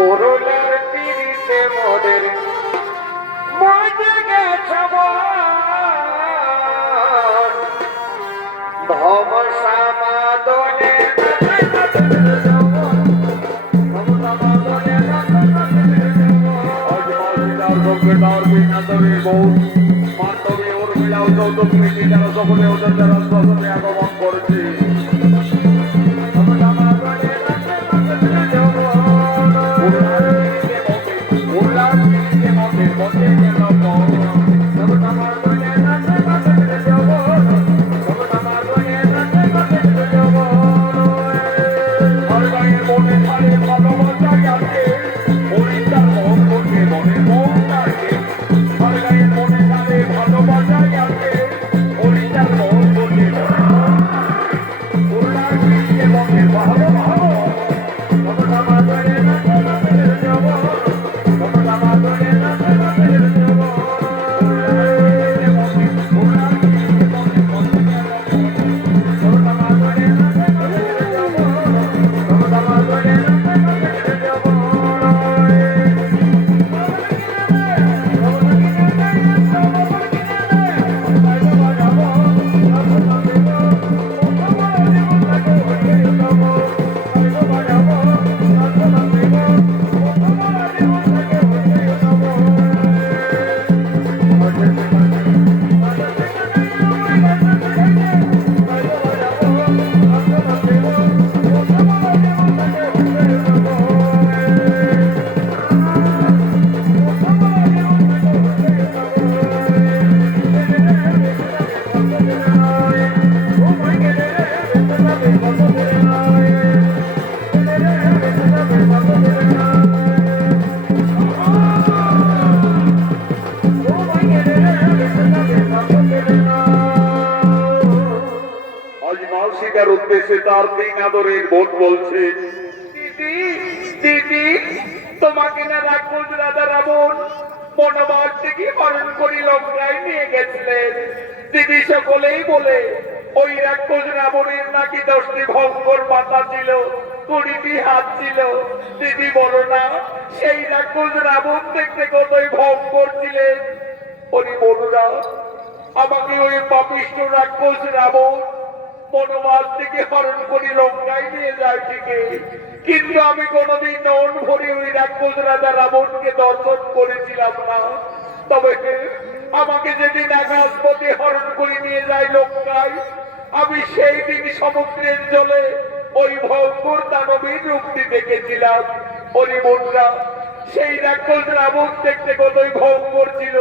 পুরুলের পিড়িতে মোদের মজে গেছে ধম সামাদনে সকলে ওদের যারা আগমন করেছে উদ্দেশ্যে তার তিন আদরের বোন বলছে, দিদি দিদি তোমাকে না রাখবো রাজা রাবণ বনবাস থেকে হরণ করি লঙ্কায় নিয়ে গেছিলেন। দিদি সকলেই বলে ওই রাক্ষস রাবণের নাকি 10টি ভয়ঙ্কর মাথা ছিল, 20টি হাত ছিল। দিদি বলো না সেই রাক্ষস রাবণ দেখতে কতই ভয়ঙ্কর ছিলেন। ওই বলুরা আমাকে ওই পাপিষ্ঠ রাক্ষস রাবণ বনবাস থেকে হরণ করি লঙ্কায় নিয়ে যায় ঠিকই, কিন্তু আমি কোনোদিন নয়ন ভরে ওই রাক্ষস রাজা রাবণকে দর্শন করেছিলাম না। তবে আমাকে যেদিন আকাশপথে হরণ করে নিয়ে যায় লঙ্কায়, আমি সেই দিন সমুদ্রের জলে ওই ভয়ঙ্কর দানবীর রূপটি দেখেছিলাম। ওরে বন্ধুরা সেই রাক্ষস রাবণ দেখতে কতই ভয়ঙ্কর ছিল।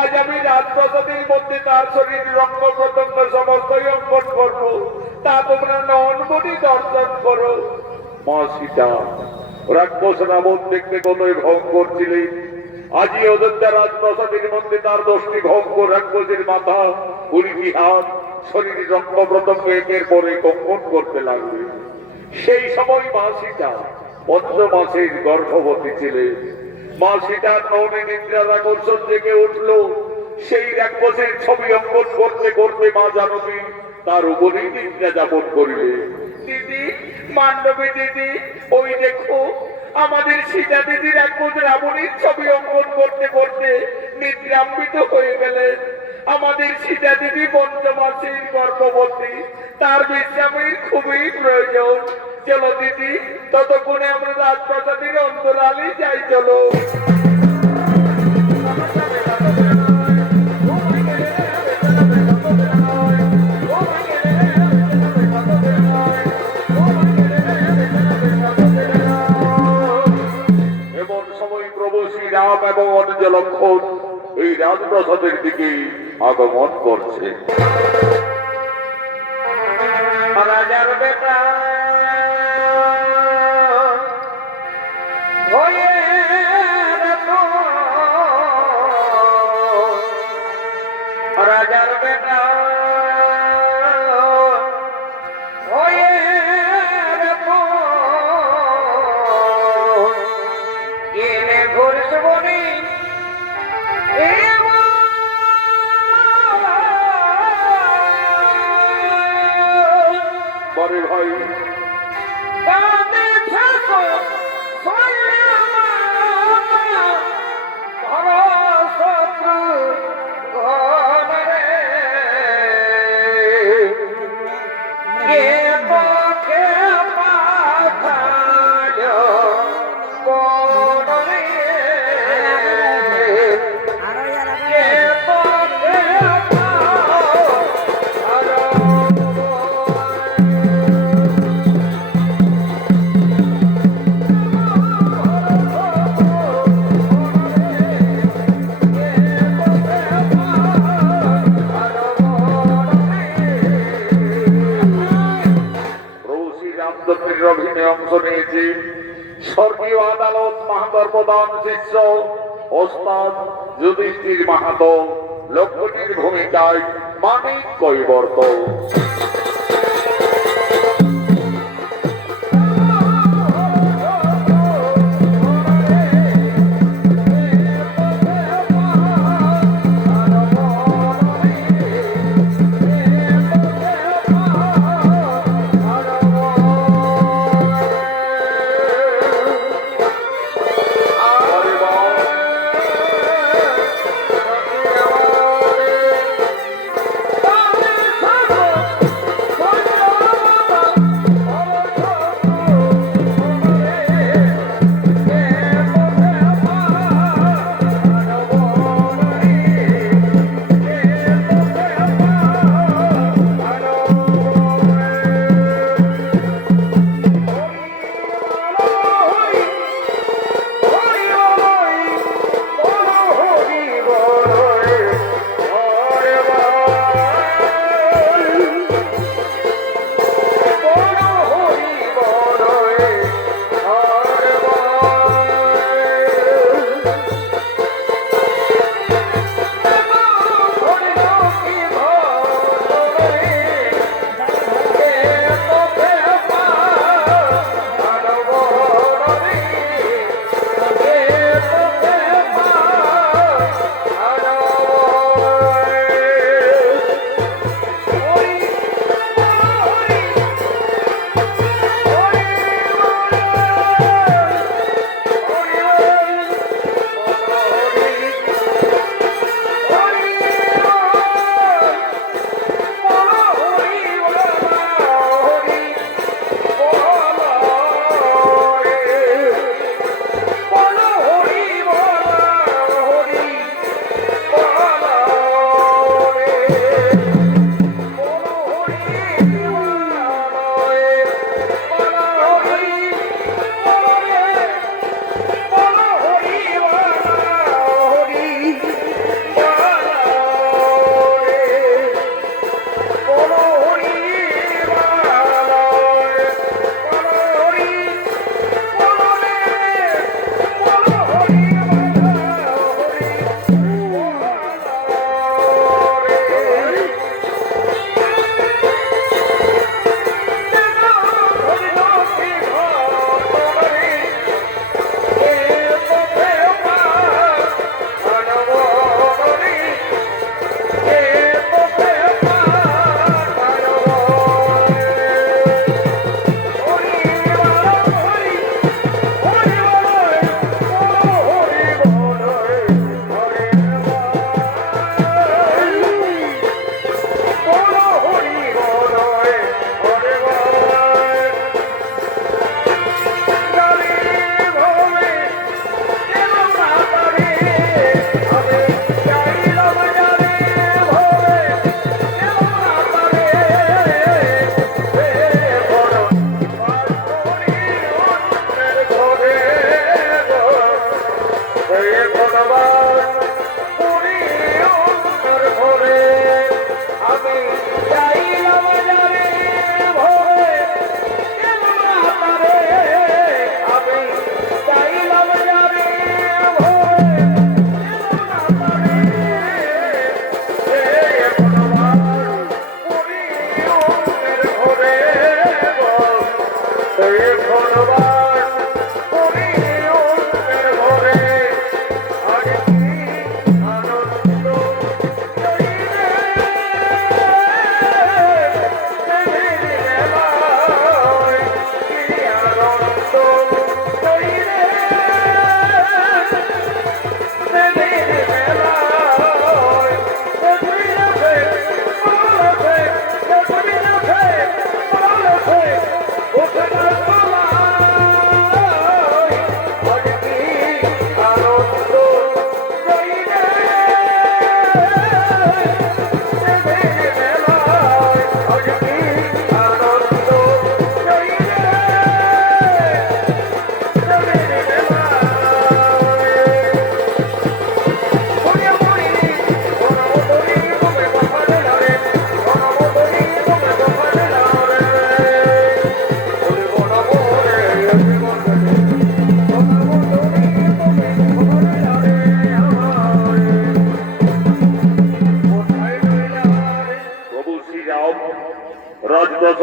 আজ আমি রাজপ্রাসাদের মধ্যে তার শরীর রঙ্গ প্রত্যঙ্গ সমস্তই অঙ্কন করবো, তা তোমরা নয়নমণি দর্শন করো। মা সীতা রাক্ষস রাবণ দেখতে কতই ভয়ঙ্কর ছিলেন। আজই অযোধ্যা রাজপ্রাসাদের মধ্যে তার 10টি ভয়ঙ্কর রাক্ষসের মাথা, 20টি হাত, শরীর রঙ্গ প্রত্যঙ্গ একের পরে কঙ্কন করতে লাগবে। সেই সময় মা সীতা 5 মাসের গর্ভবতী ছিলেন। মা সীতার নয়নে নিদ্রার আকর্ষণ জেগে উঠলো। সেই রাক্ষসের ছবি অঙ্কন করতে করতে মা জানকী তার উপরেই নিদ্রা যাপন করিলে। দিদি মান্ডবী দিদি ওই দেখো আমাদের সীতা দিদি রাক্ষস রাবণের ছবি অঙ্কন করতে করতে নিদ্রাম্বিত হয়ে গেলেন। আমাদের সীতা দিদি 5 মাসের গর্ভবতী, তার বিশ্রামের খুবই প্রয়োজন। চলো দিদি ততক্ষণে আমরা রাজপ্রাসাদের অন্তরালে যাই। চলো এমন সময় প্রভু শ্রীরাম এবং অনুজ লক্ষণ এই রাজপ্রাসাদের দিকে আগমন করছে। রাজার বেটা রাজার বেটা ঘুরছ বনি বড় ভাই স্বর্গীয় আদালত মাহাতর প্রধান শিষ্য ওস্তাদ যুধিষ্ঠির মাহাতো লক্ষ্মীর ভূমিকায় মানিক কৈবর্ত।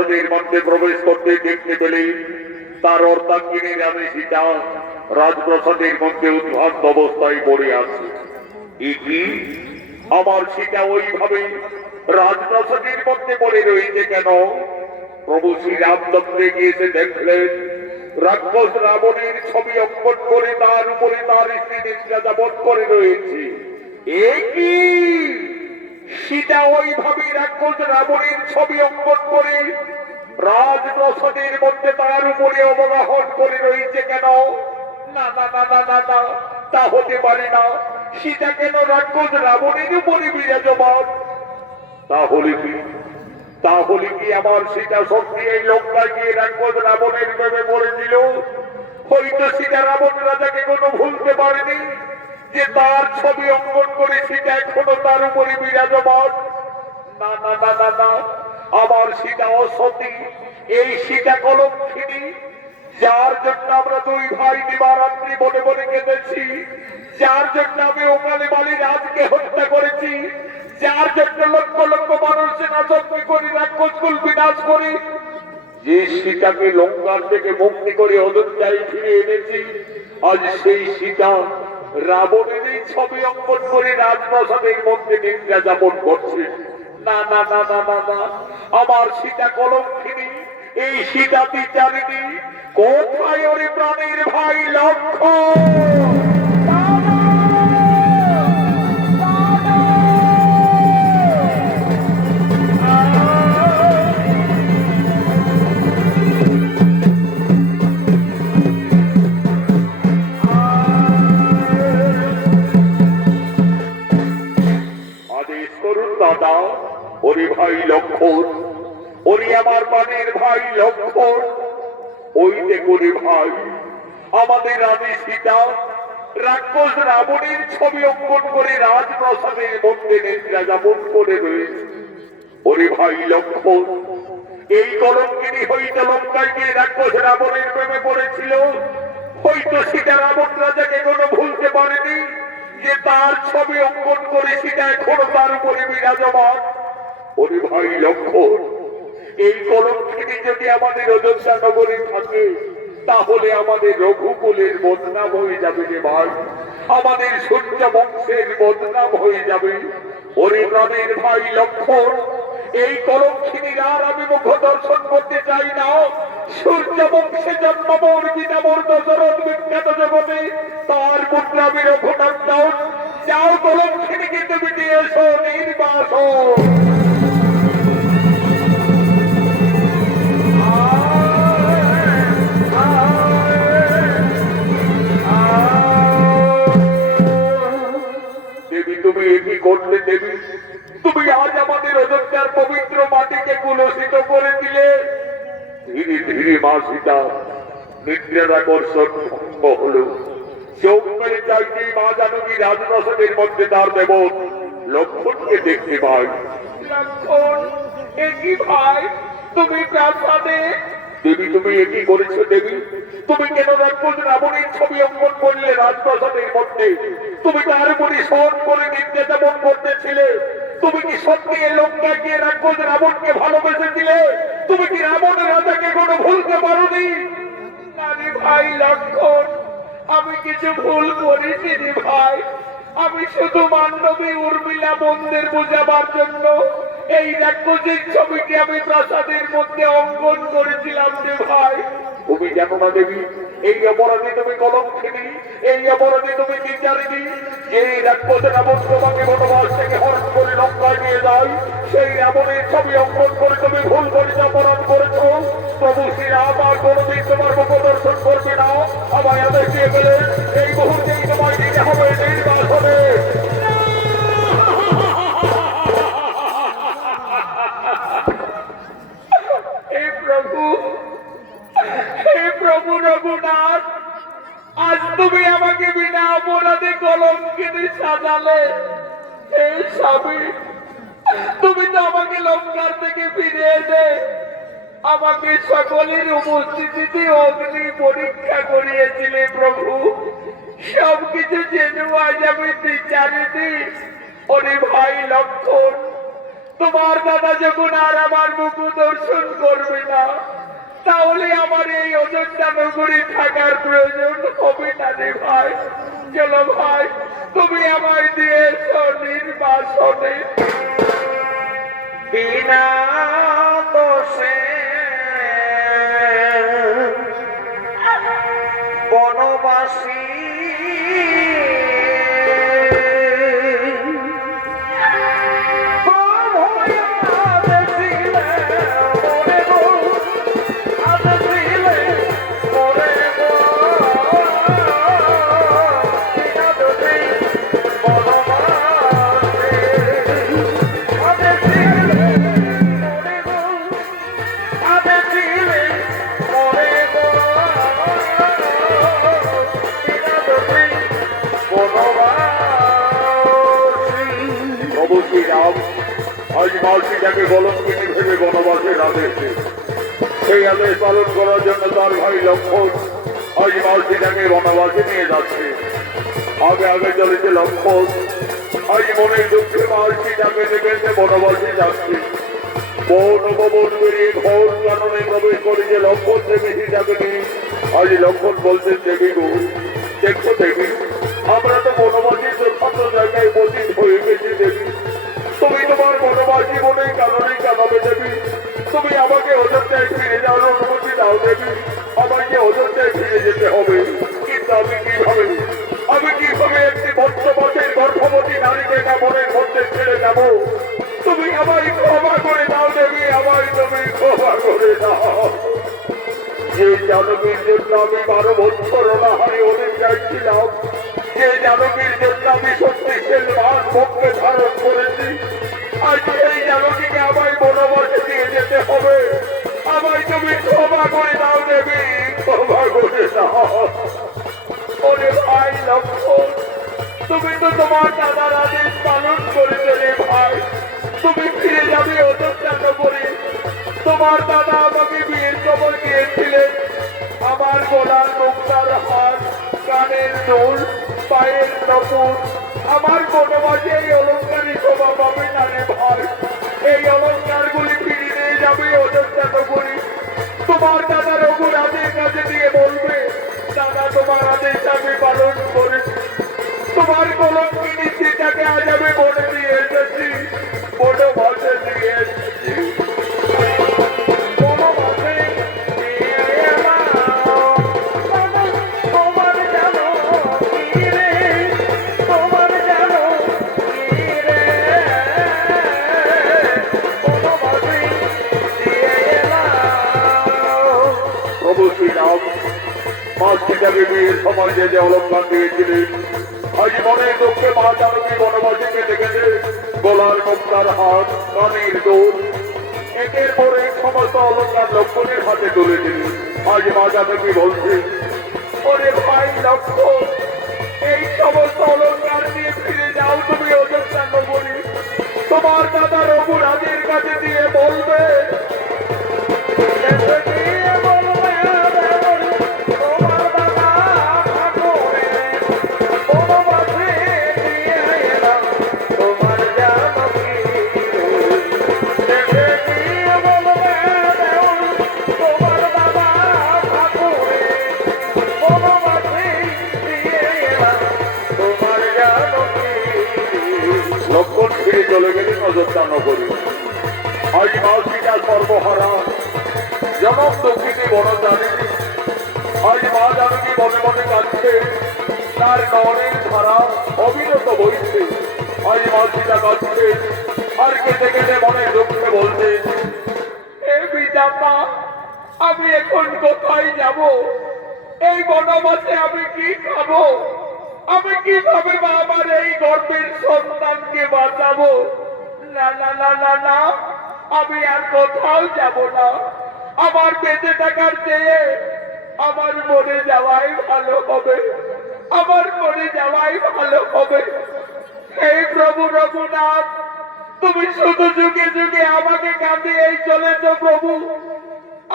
রাজপ্রাসাদের মধ্যে প্রবেশ করতে দেখতে পেলে তার অর্ধাঙ্গিনী রানী সীতা রাজপ্রাসাদের মধ্যে উদ্ভ্রান্ত অবস্থায় পড়ে আছে। কি আমার সীতা ওইভাবে রাজপ্রাসাদের মধ্যে পড়ে রয়েছে কেন? প্রভু শ্রীরামচন্দ্র গিয়েছে দেখলেন রাক্ষস রাবণের ছবি অঙ্কন করে তার উপরে তার স্ত্রী নিদ্রা যাপন করে রয়েছে। কি সীতা ওইভাবে রাক্ষস রাবণের ছবি অঙ্কন করে রাজপ্রাসাদের মধ্যে তার উপরে অবগাহন করে রয়েছে কেন? না না না না না না, তা হতে পারে না। সীতা কেন রাক্ষস রাবণের উপরে বিরাজমান? তাহলে কি আমার সীতা সত্যি এই লঙ্কায় গিয়ে রাক্ষস রাবণের প্রেমে পড়েছিল? হয়তো সীতা রাবণ রাজাকে কোনো ভুলতে পারেনি যে তার ছবি অঙ্কন করে সীতা এখনো তার উপরে বিরাজমান। না না না না না, আমার সীতা অসতী, এই সীতা কলঙ্কিনী, যার জন্য আমরা দুই ভাই দিবারাত্রি বলে বলে কেঁদেছি, যার জন্য আমি ওখানে বালি রাজকে হত্যা করেছি, যার জন্য লক্ষ লক্ষ মানুষ সেনাচক্রে করি রাক্ষসকুল বিনাশ করি, যে সীতাকে লঙ্কার থেকে মুক্তি করে অযোধ্যায় ফিরে এনেছি, আজ সেই সীতা রাবণের এই ছবি অঙ্কন করে রাজপ্রাসাদের মধ্যে নিদ্রা যাপন করছে। না না না না না না, আমার সীতা কলঙ্কিনী, এই সীতা বিচারিণী, কোথায় ওরে প্রাণীর ভাই লক্ষ্মণ? আদেশ করুন দাদা, ওরে ভাই লক্ষ্মণ, ওরে আমার প্রাণের ভাই লক্ষ্মণ, ওই দেখুন ভাই আমাদের রানী সীতা রাক্ষস রাবণের ছবি অঙ্কন করে রাজপ্রাসাদের মধ্যে নিদ্রা যাপন করে রয়েছে। ওরে ভাই লক্ষ্মণ, এই কলঙ্কিনী হইতে লঙ্কায় গিয়ে রাক্ষস রাবণের প্রেমে পড়েছিল। হয়তো সীতা রাবণ রাজাকে কোনো ভুলতে পারেনি যে তার ছবি অঙ্কন করে সীতা এখনো তার উপরে বিরাজমান। ওরে ভাই লক্ষ্মণ, এই কলঙ্কিনী যদি আমাদের অযোধ্যা নগরী থাকে, তাহলে আমাদের রঘুকুলের বদনাম হয়ে যাবে রে ভাই, আমাদের সূর্য বংশের বদনাম হয়ে যাবে। ওরে প্রাণের ভাই লক্ষ্মণ, এই কলঙ্কিনীর আর আমি মুখ দর্শন করতে চাই না। সূর্য বংশে জন্ম মোর পিতা মোর দশরথ বিখ্যাত জগতে, তার পুত্র আমি রঘুনন্দন। যাও কলঙ্কিনীকে তুমি দিয়ে এসো নির্বাসন। তুমি একই করলে দেবী, তুমি আজ আমাদের অযোধ্যার পবিত্র মাটিকে কুলসিত করে দিলে। ধীরে ধীরে মা সীতা নিদ্রার আকর্ষণ ভঙ্গ হল। চোখ মেলে চাইতেই মা জানকী রাজপ্রাসাদের মধ্যে তার দেবর লক্ষ্মণকে দেখতে পায়। লক্ষ্মণ, একই ভাই তুমি প্রাসাদে? দেবী তুমি একই করেছো দেবী, তুমি কেন রাক্ষস রাবণের ছবি অঙ্কন করলে রাজপ্রাসাদের মধ্যে? তুমি তার উপরে স্মরণ করে নিদ্রা যাপন করতেছিলে। তুমি কি সত্যি এই লঙ্কায় গিয়ে রাক্ষস রাবণকে ভালোবেসেছিলে? তুমি কি রাবণ রাজাকে কোনো ভুলতে পারোনি? না রে ভাই লক্ষ্মণ, আমি কিছু ভুল করেছি রে ভাই। আমি শুধু মান্ডবী উর্মিলা মন্দির বোঝাবার জন্য এই রাক্ষসের ছবিটি আমি প্রাসাদের মধ্যে অঙ্কন করেছিলাম রে ভাই। তুমি জানো না দেবী, এই অপরাধী তুমি কলঙ্কিনী, এই অপরাধী তুমি বিচারিণী। এই রাক্ষস রাবণ তোমাকে বনবাস থেকে হরণ করে লঙ্কায় নিয়ে যায়, সেই রাবণের ছবি অঙ্কন করে তুমি ভুল করেছ, অপরাধ করেছ। প্রভু শ্রীরাম আর কোনদিন তোমার মুখ দর্শন করবে না। আমায় আদেশ দিয়ে গেলে এই মুহূর্তেই তোমায় দিতে হবে নির্বাসনে। প্রভু রঘুনাথ, আজ তুমি আমাকে বিনা অপরাধে কলঙ্কিনী সাজালে। এই স্বামী, তুমি তো আমাকে লঙ্কার থেকে ফিরে এনে আমাকে সকলের উপস্থিতিতে অগ্নি পরীক্ষা করিয়েছিলে প্রভু। সবকিছু জেনে আজ আমি বিচারিনি। ওরে ভাই লক্ষ্মণ, তোমার দাদা যখন আর আমার মুখ দর্শন করবে না, তাহলে আমার এই অযোধ্যা নগরী থাকার প্রয়োজন হবে না রে ভাই। চলো ভাই, তুমি আমায় দিয়েছো নির্বাসনে। বিনা দোষে বনবাসী আজ মালসীটাকে গলঙ্কিনী ভেবে বনবাসের আদেশ সেই আদেশ পালন করার জন্য তার ভাই লক্ষণ আজ মালসীটাকে বনবাসে নিয়ে যাচ্ছে। আগে আগে চলেছে লক্ষণ, আজ মনের দুঃখে মালসীটাকে দেখেছে বনবাসে যাচ্ছে। বন উপবন বেরিয়ে ঘর কাননে প্রবেশ করেছে লক্ষণ দেবী সীতাকে নিয়ে। আজ লক্ষণ বলছেন, দেবী গো দেখো দেবী, আমরা তো বনবাসীর যথার্থ জায়গায় উপস্থিত হয়ে গেছি দেবী। তুমি তোমার বনবাস জীবনেই কাননেই কানাবে দেবী। তুমি আমাকে অযোধ্যায় ফিরে যাওয়ার অনুমতি দাও দেবী। আমাকে অযোধ্যায় ফিরে যেতে হবে, কিন্তু আমি কিভাবে একটি বর্তমানের গর্ভবতী নারীকে মনের মধ্যে ছেড়ে যাব? তুমি আমায় ক্ষমা করে দাও দেবী, আমায় তুমি ক্ষমা করে দাও। যে জানবীর জন্য আমি 12 বছর অনাহারে অনেক চাইছিলাম, যে জানবীর জন্য আমি শক্তিশীল মান পক্ষে ধারণ করেছি, আজ এই জানবীকে আমায় বনবাসে দিয়ে যেতে হবে। আমায় তুমি ক্ষমা করে দাও দেবী, ক্ষমা করে দাও। ওরে ভাই লক্ষণ, তুমি তো তোমার দাদার আদেশ পালন করেছো রে ভাই। তুমি ফিরে যাবে অযোধ্যা নগরে। তোমার দাদা আমাকে বিয়ের খবর দিয়েছিলেন। আমার গলার মুক্তার হার, কানের দুল, পায়ের নপুর, আমার বনবাসে এই অলঙ্কারই শোভা পাবে না রে ভাই। এই অলঙ্কারগুলি ফিরে নিয়ে যাবে অযোধ্যা নগরী। তোমার দাদা রঘুরাজের কাছে দিয়ে বলবে, দাদা তোমার আদেশ আমি পালন করেছি। তোমার কলঙ্কিনী সীতাকে আজ আমি বনে দিয়ে এসেছি, বনবাসে দিয়ে এসেছি। মাসিটাকে বিয়ের সময় যে অলঙ্কার দিয়েছিলেন, আজ মনের দুঃখে মা জানকী বনবাসীকে দেখেছে গলার মুক্তার হাত, কানের দুল, একের পর এক সমস্ত অলঙ্কার লক্ষণের হাতে তুলে দিলেন। আজ মা জানকী বলছে, ওরে ভাই লক্ষণ, এই সমস্ত অলঙ্কার নিয়ে ফিরে যাও তুমি অযোধ্যা নগরী। তোমার দাদা রঘুরাজের কাছে দিয়ে বলবে, লক্ষণ ফিরে চলে গেলেন অযোধ্যা নগরী। আজ মালসীটা সর্বহারা, জনক দক্ষিণী বনজানী। আজ মা জানকী মনে মনে কাঁদছে, তার নয়নের ধারা অবিরত বইছে। আজ মালসীটা কাঁদছে, আর কেটে কেটে মনে দুঃখে বলছে, হে বিধাতা, আমি এখন কোথায় যাব? এই বনবাসে আমি কি খাবো? আমি কিভাবে আমার এই গর্ভের সন্তানকে বাঁচাবো? না না না না না, আমি আর কোথাও যাব না। আমার বেঁচে থাকার চেয়ে আমার মরে যাওয়াই ভালো হবে, আমার মরে যাওয়াই ভালো হবে। এই প্রভু রঘুনাথ, তুমি শুধু যুগে যুগে আমাকে কাঁদিয়েই চলেছ প্রভু।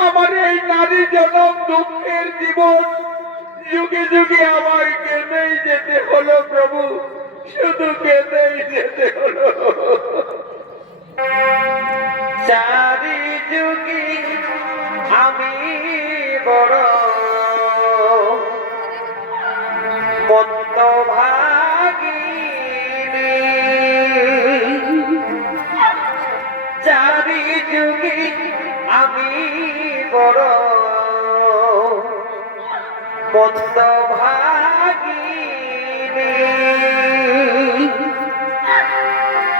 আমার এই নারী জনম দুঃখের জীবন যুগে যুগে আমায় কেঁদেই যেতে হলো প্রভু, শুধু কেঁদেই যেতে হলো। চারি যুগে আমি বড় মত্ত ভাগিনী, চারি যুগে আমি বড় মত্ত ভাগিনী।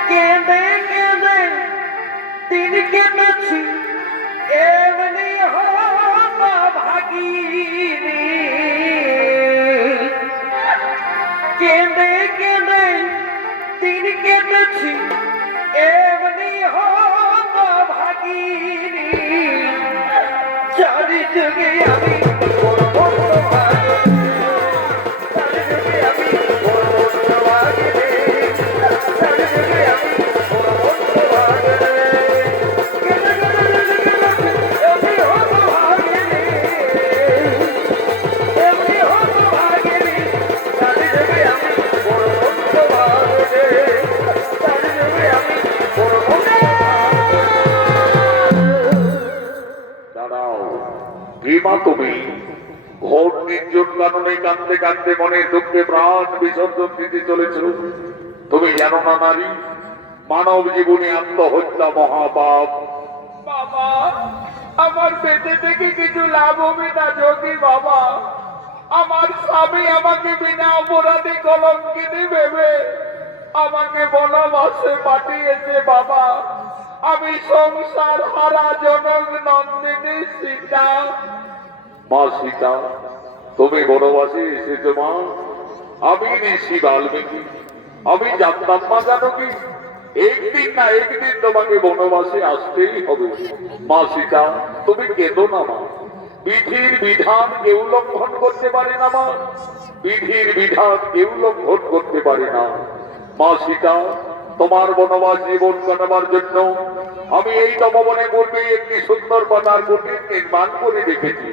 কেঁদে কেঁদে দিন কেটেছি এমনি হত ভাগিনী, কেঁদে কেঁদে দিন কেটেছি এমনি হত ভাগিনী। চারি যুগে আমি ভীমা, তুমি ঘোর নির্জন কারণে কাঁদতে কাঁদতে মনের দুঃখে প্রাণ বিসর্জন দিতে চলেছ। তুমি জানো না নারী, মানব জীবনে আত্মহত্যা মহাপাপ। বাবা, আমার বেঁচে থেকে কিছু লাভ হবে না যদি বাবা আমার স্বামী আমাকে বিনা অপরাধে কলঙ্কিনী ভেবে আমাকে বনবাসে পাঠিয়েছে। বাবা, আমি সংসার হারা জনক নন্দিনী সীতা। মা সীতা, তুমি বনবাসে এসেছো মা। আমি ঋষি বাল্মীকি, আমি জানতাম মা জানো কি একদিন না একদিন তোমাকে বনবাসে আসতেই হবে। মা সীতা, তুমি কেঁদো না মা। বিধির বিধান কেউ লঙ্ঘন করতে পারে না মা, বিধির বিধান কেউ লঙ্ঘন করতে পারে না। মা সীতা, তোমার বনবাস জীবন কাটাবার জন্য আমি এই তপবনে পূর্বে একটি সুন্দর পাতার কুটির নির্মাণ করে রেখেছি।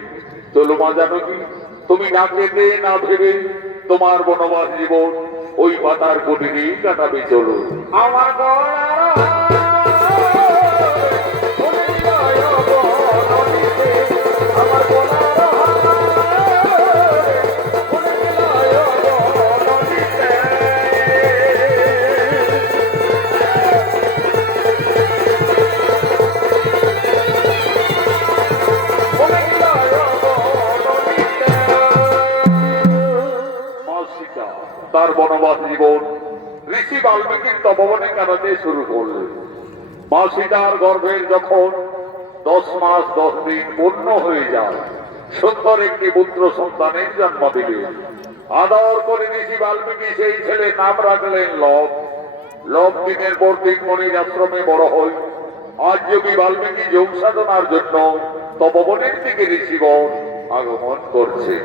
চলো মা জানকী, তুমি না কেঁদে না ভেবে তোমার বনবাস জীবন ওই পাতার কুটিরেই কাটাবে। চলো। আমার তার বনবাস জীবন ঋষি বাল্মীকির তপবনে কাটাতে শুরু করলেন। মা সীতার গর্ভের যখন 10 মাস 10 দিন পূর্ণ হয়ে যায়, সুন্দর একটি পুত্র সন্তানের জন্ম দিলেন। আদর করে ঋষি বাল্মীকি সেই ছেলে নাম রাখলেন লব। লব দিনের পর দিন মনির আশ্রমে বড় হয়। আজ যোগী বাল্মীকি যোগ সাধনার জন্য তপবনের দিকে ঋষিগণ আগমন করছে।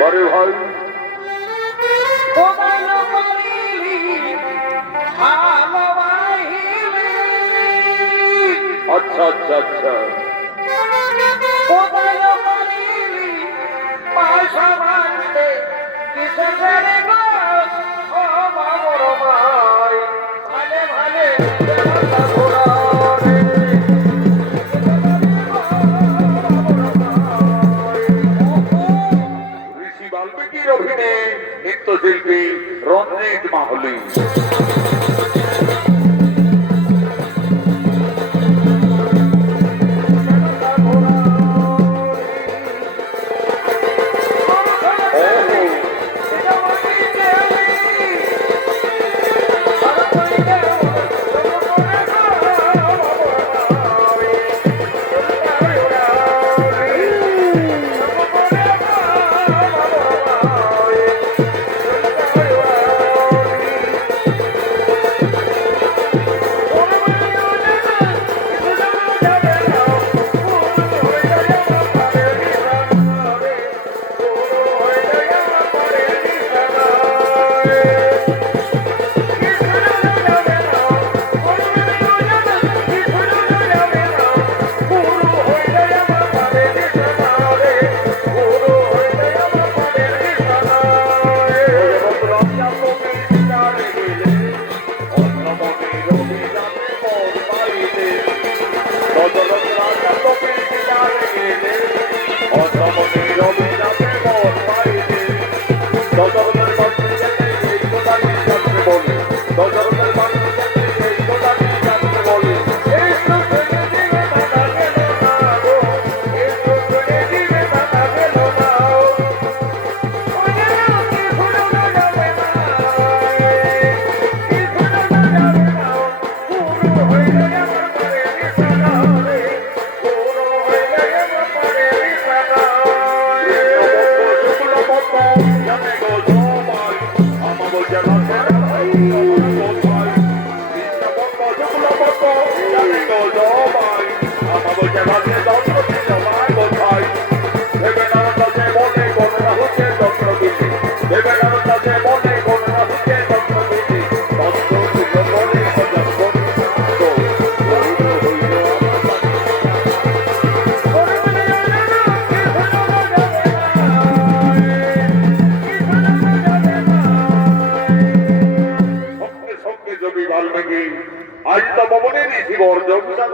বড় ভাই, আচ্ছা আচ্ছা আচ্ছা, ঋষি বাল্মীকির অভিনয়ে নৃত্যশিল্পী রঞ্জিত মাহলি।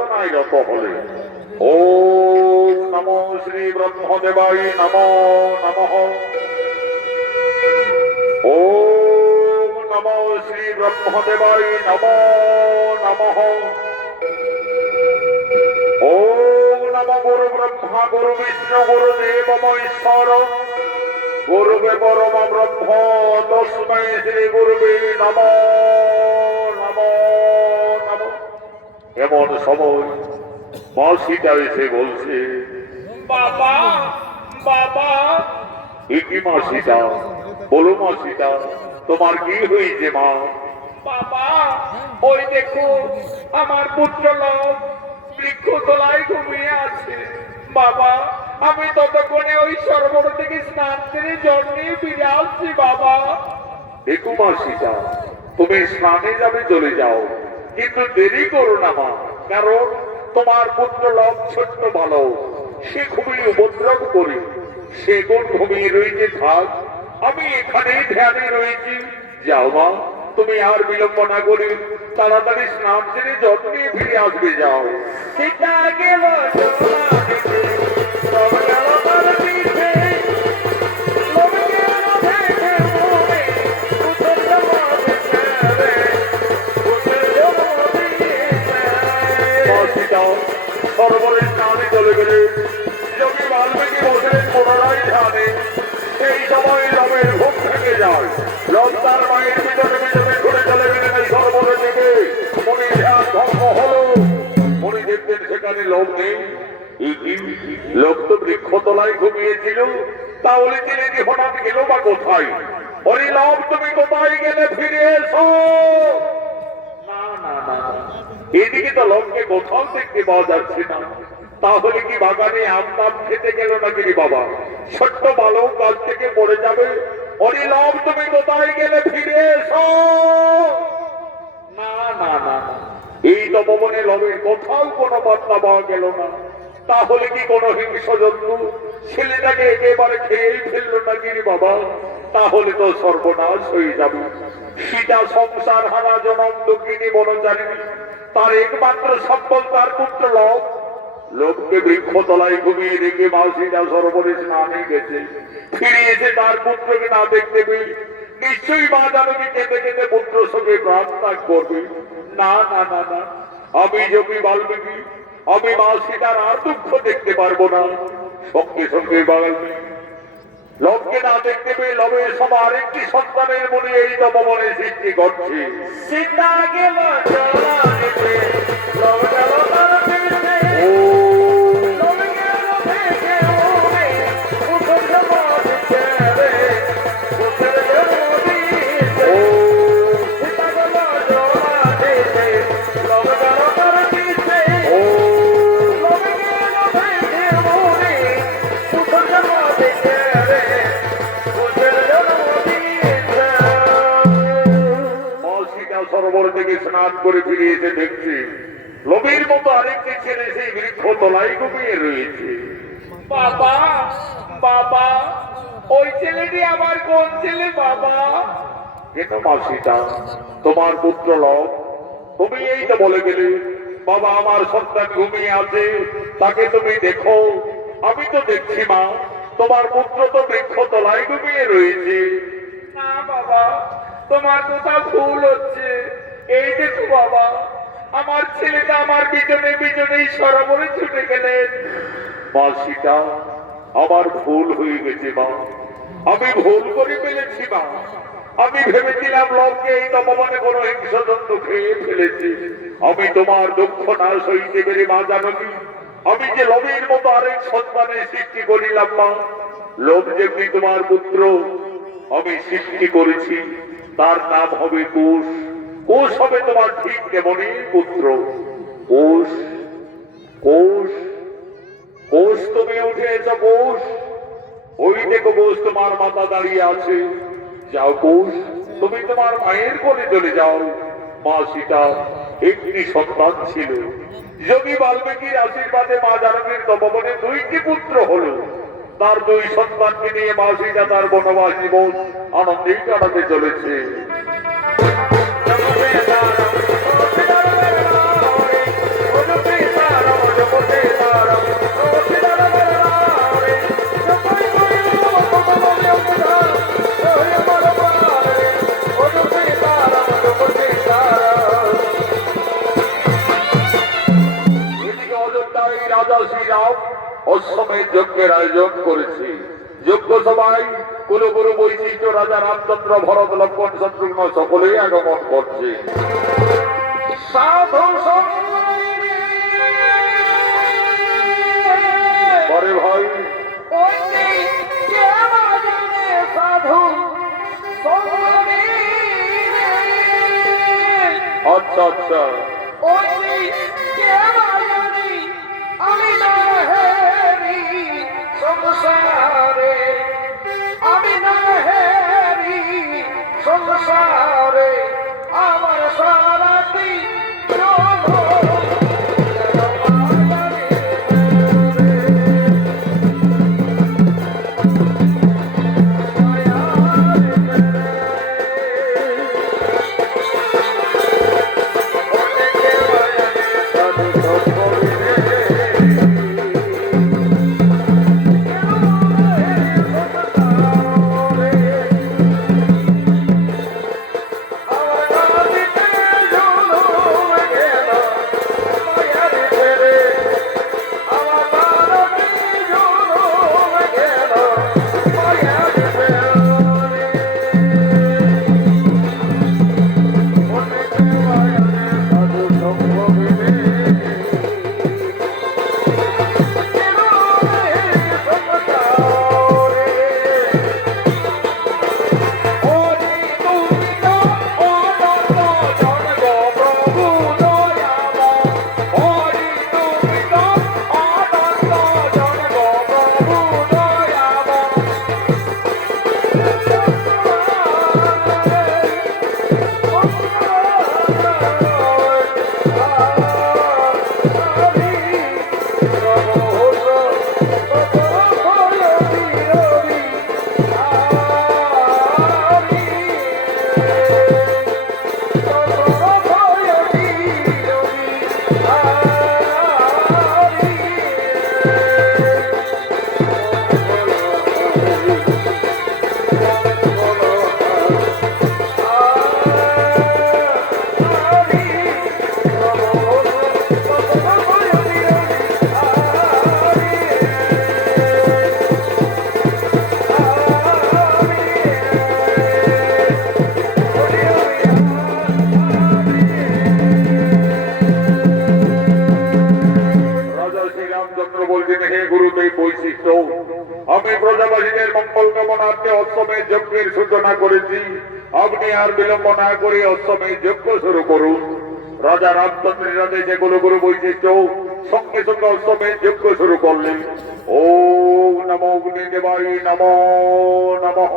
আরাধনায় রত হলে। ওম নমো শ্রী ব্রহ্মদেবায় নমো নমঃ। ওম নমো শ্রী ব্রহ্মদেবায় নমো নমঃ। ওম নমো গুরু ব্রহ্মা গুরু বিষ্ণু গুরু দেব মহেশ্বর গুরুবে পরম ব্রহ্ম তস্মৈ শ্রী গুরুবে নমো নমো নমঃ। এমন সময় মাসিটা এসে বলছে, বাবা বাবা কি মাসিটা? বলো মাসিটা, তোমার কি হয়েছে মা? বাবা, ওই দেখো আমার পুত্র লোক বৃক্ষ তলায় ঘুমিয়ে আছে। বাবা, আমি ততক্ষণে ওই সরোবর থেকে স্নান করে জল নিয়ে ফিরে আসছি। বাবা, দেখো মাসিটা, তুমি স্নানে যাবে চলে যাও, কিন্তু দেরি করো না মা, কারণ তোমার পুত্র লোক ছোট্ট বালক, সে খুবই উপদ্রব করে। সে কোন ঘুমিয়ে রয়েছে থাক, আমি এখানেই ধ্যানে রয়েছি। যাও মা, তুমি আর বিলম্ব না করে তাড়াতাড়ি স্নান সেরে জল নিয়ে ফিরে আসবে, যাও। সীতা গেল জলা দিতে, সব গেল তার পিছে। লোভ গেল ভেসে মনে, উঠল মদিতে রে, উঠল মদিতে। মাসিটা সরোবরে স্নানে চলে গেলে যোগী বাল্মীকি বসলেন পুনরায় ধ্যানে। সেই সময় রবের ঘুম ভেঙে যায়। রব তার মায়ের পিছনে পিছনে ঘুরে চলে গেলেন এই সরোবরের দিকে। মনি ধ্যান ভঙ্গ হলো। মনি দেখতেন সেখানে লোক নেই। লোক তো বৃক্ষতলায় ঘুমিয়েছিল, তাহলে ছেলেটি হঠাৎ গেল বা কোথায়? ওরে লোক, তুমি কোথায় গেলে? ফিরে এসো। না না না না, এদিকে তো লোককে কোথাও দেখতে পাওয়া যাচ্ছে না। তাহলে কি বাগানে আম টাম খেতে গেল নাকি রে বাবা? ছোট্ট বালক গাছ থেকে পড়ে যাবে। ওরে লোক, তুমি কোথায় গেলে? ফিরে এসো। না না না না, এই তপবনে লবের কোথাও কোনো বার্তা পাওয়া গেল না। তাহলে কি কোনো হিংস্র জন্তু ছেলেটাকে একেবারে খেয়েই ফেললো নাকি রে বাবা? তাহলে তো সর্বনাশ হয়ে যাবে। সীতা সংসার হারা জনম দুঃখিনী বনচারিণী, তার একমাত্র সম্বল তার পুত্র লোক। লোককে বৃক্ষতলায় ঘুমিয়ে রেখে মাসিটা সরোবরে স্নানে গেছে। ফিরে এসে তার পুত্রকে না দেখতে পেয়ে নিশ্চয়ই মা জানবী কেঁদে কেঁদে পুত্র সঙ্গে প্রাণ ত্যাগ করবে। না না না না, আমি যোগী বাল্মীকি, আমি মা সীতার আর দুঃখ দেখতে পারবো না। সঙ্গে সঙ্গে বাল্মীকি লোককে না দেখতে পেয়ে লবের সময় আরেকটি সন্তানের মনে এই তপবনে সৃষ্টি করছে। সীতা গেল জলা দিতে, লোভ গেল তার পিছে। ও লোভ গেল ভেসে মনে, উঠল মদিতে রে, উঠল মদিতে। ও সীতা গেল জলা দিতে, লোভ গেল তার পিছে। ও লোভ গেল ভেসে মনে, উঠল মদিতে রে, উঠল মদিতে। মাসিটা সরোবর থেকে স্নান করে ফিরে এসে দেখছে লোভীর মতো আরেকটি ছেলে সেই বৃক্ষ তলায় ঘুমিয়ে রয়েছে। বাবা বাবা, ওই ছেলেটি আমার কোন ছেলে বাবা? কেন মাসিটা, তোমার পুত্র লোক। তুমি এই তো বলে গেলে বাবা আমার সন্তান ঘুমিয়ে আছে, তাকে তুমি দেখো। আমি তো দেখছি মা, তোমার পুত্র তো বৃক্ষ তলায় ঘুমিয়ে রয়েছে। না বাবা, তোমার কথা ভুল হচ্ছে। এই দেখো বাবা, আমার ছেলেটা আমার পিছনে পিছনেই সরোবরে ছুটে গেলেন। মাসিটা, আমার ভুল হয়ে গেছে মা, আমি ভুল করে ফেলেছি মা। আমি ভেবেছিলাম লোককে এই তপবনে কোনো হিংস্র জন্তু খেয়ে ফেলেছি। আমি তোমার দুঃখ না সইতে পেরে মা জানবী, আমি যে লোভের মতো আরেক সন্তানের সৃষ্টি করিলাম মা। লোভ যেমনি তোমার পুত্র আমি সৃষ্টি করেছি, তার নাম হবে কুশ। কুশ হবে তোমার ঠিক তেমনই পুত্র। কুশ কুশ কোষ, তুমি উঠে এসো কোষ। ওই দেখো কোষ, তোমার মাথা দাঁড়িয়ে আছে। যাও কোষ, তুমি তোমার মায়ের কোলে চলে যাও। মা সীতা একটি সন্তান ছিল। যোগী বাল্মীকির আশীর্বাদে মা জানকীর তপবনে দুইটি পুত্র হলো। তার দুই সন্তানকে নিয়ে মা সীতা তার বনবাস জীবন আনন্দেই কাটাতে চলেছে। জগতে দানব, ও পিতার বেলা হরে, ও জগতে অশ্বমেধ যজ্ঞের আয়োজন করেছি। যজ্ঞ সভায় কুলগুরু বৈশিষ্ট্য রাজা রামচন্দ্র ভরত লক্ষ্মণ শত্রুঘ্ন সকলেই আগমন করছে। সাধু পরে ভাই সাধু আচ্ছা আচ্ছা আমি না হেরি সংসারে, আমি না হেরি সংসারে, আমার সারাটি বৈশিষ্ট্য আমি প্রজাবাসীদের মঙ্গল কামনার্থে অশ্বমেধ যজ্ঞের সূচনা করেছি। আপনি আর বিলম্ব না করে অশ্বমেধ যজ্ঞ শুরু করুন। রাজা রামচন্দ্রের আদেশে কুলগুরু বৈশিষ্ট্য সঙ্গে সঙ্গে অশ্বমেধ যজ্ঞ শুরু করলেন। ওম নমো অগ্নিদেবায় নমো নমঃ।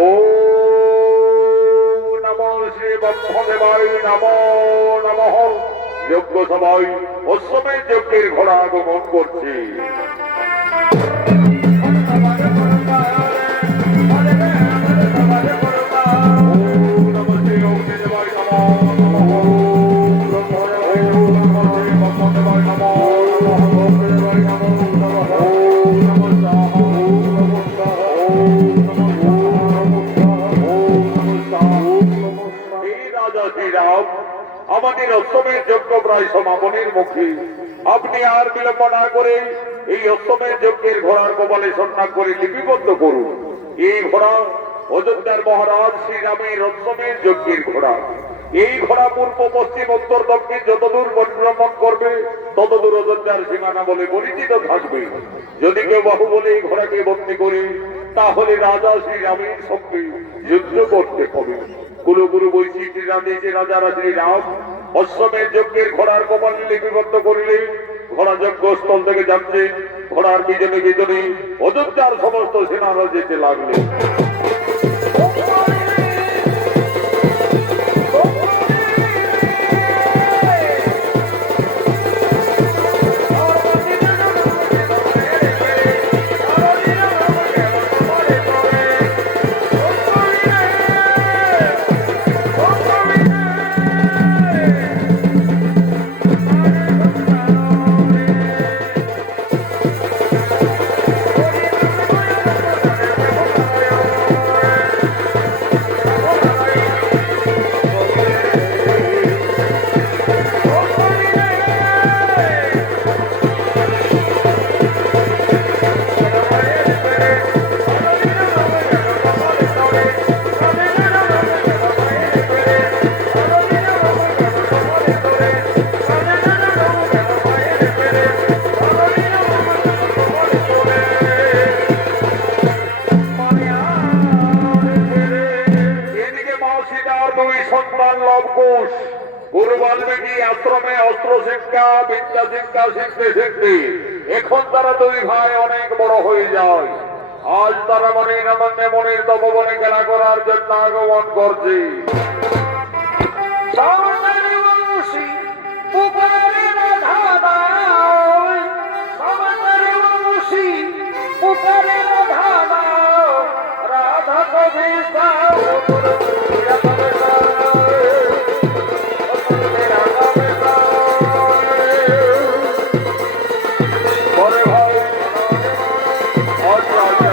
ওম নমো শ্রী ব্রহ্মদেবায় নমো নমঃ। যজ্ঞ সবাই অশ্বমেধ যজ্ঞের ঘোড়া আগমন করছে। আমাদের অশ্বমেধ যজ্ঞ প্রায় সমাপনের মুখে। আপনি আর বিলম্ব না করে এই অশ্বমেধ যজ্ঞের ঘোড়ার কপালে সন্ন্যাস করে লিপিবদ্ধ করুন। এই ঘোড়া অযোধ্যার মহারাজ শ্রীরামের অশ্বমেধ যজ্ঞের ঘোড়া। এই ঘোড়া পূর্ব পশ্চিম উত্তর দক্ষিণ যতদূর পরিভ্রমণ করবে ততদূর অযোধ্যার সীমানা বলে পরিচিত থাকবে। যদি কেউ বাহু বলে এই ঘোড়াকে বন্দী করে তাহলে রাজা শ্রীরামের সঙ্গে যুদ্ধ করতে হবে। কুলগুরু বৈশিষ্ট্যের আদেশে রাজা শ্রীরাম অশ্বমেধ যজ্ঞের ঘোড়ার কপালে লিপিবদ্ধ করিলে ঘোড়া যজ্ঞ স্থল থেকে যাচ্ছে। ঘোড়ার পিছনে পিছনে অযোধ্যার সমস্ত সেনারা যেতে লাগলেন। অপুষ গুরু বাল্মীকি আশ্রমে অস্ত্র শিক্ষা বিদ্যা শিক্ষা শিখতে শিখতে এখন তারা দুই ভাই অনেক বড় হয়ে যায়। আজ তারা মনের আনন্দে মনের তপবনে খেলা করার জন্য আগমন করছে। রাধা কবিতা পরে ভাই আচ্ছা আচ্ছা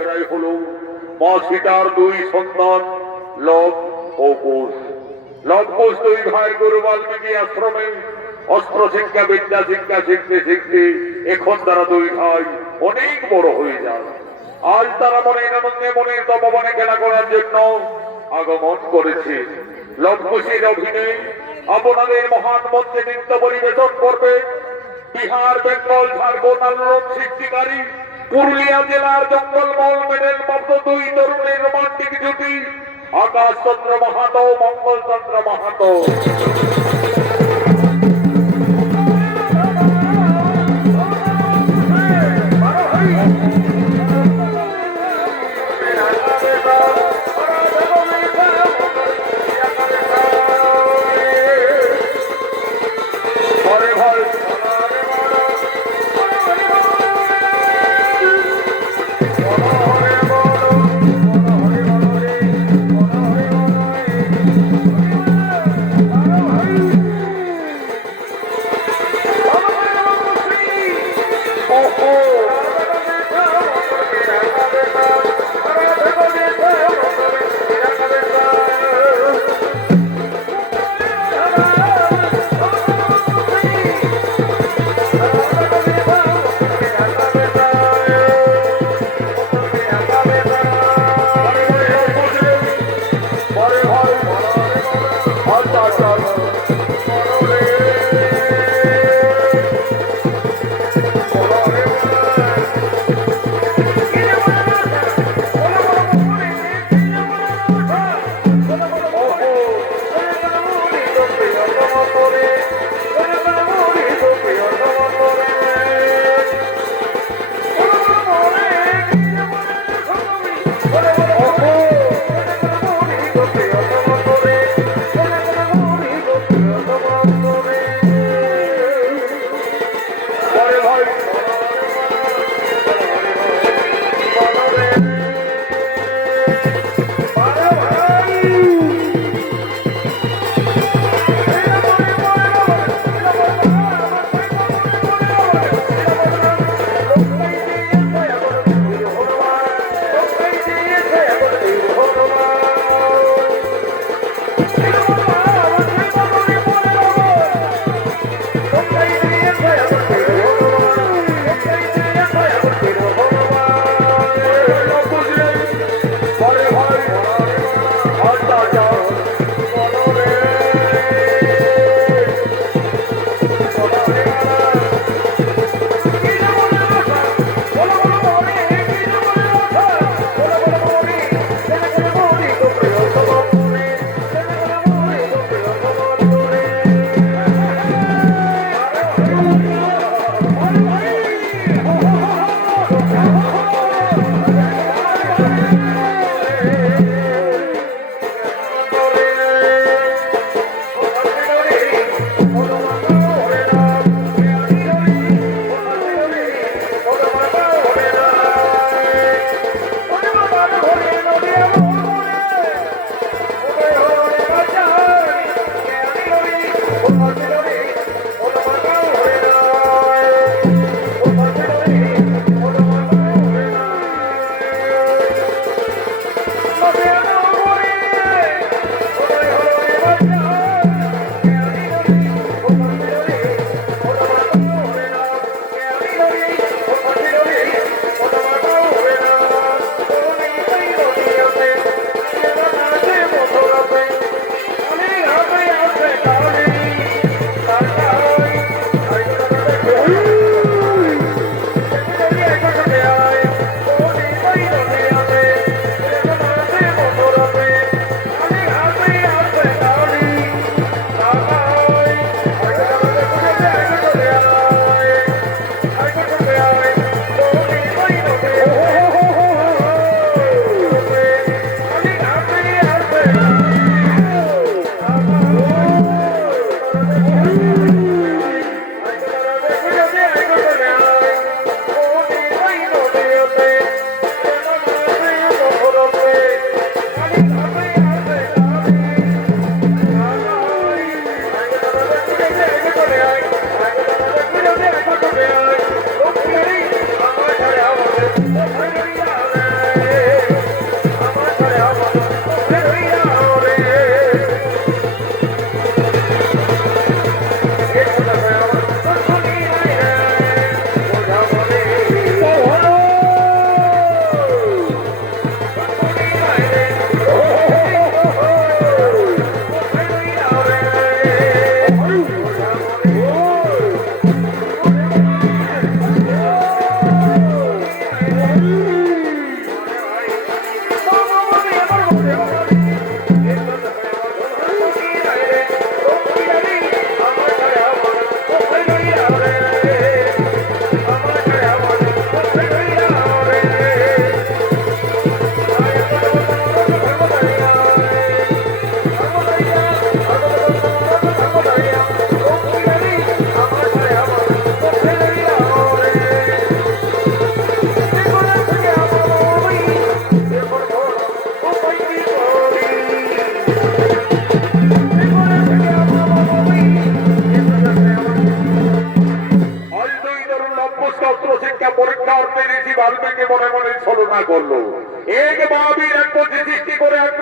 এরাই হলো মা সীতার দুই সন্তান লব ও কুশ। লব কুশ দুই ভাই গুরু বাল্মীকি আশ্রমে অস্ত্র শিক্ষা বিদ্যা শিক্ষা শিখতে শিখতে এখন তারা দুই ভাই অনেক বড় হয়ে যায়। আজ তারা মনের আনন্দে মনের তপবনে খেলা করার জন্য আগমন করেছে। লব কুশের অভিনয় আপনাদের মহান মঞ্চে নৃত্য পরিবেশন করবে বিহার বেঙ্গল ঝাড়খণ্ড আন্দোলন সৃষ্টিকারী পুরুলিয়া জেলার জঙ্গলমহল মেডেল প্রাপ্ত দুই তরুণের রোমান্টিক জুটি আকাশ চন্দ্র মাহাতো মঙ্গল চন্দ্র মাহাতো।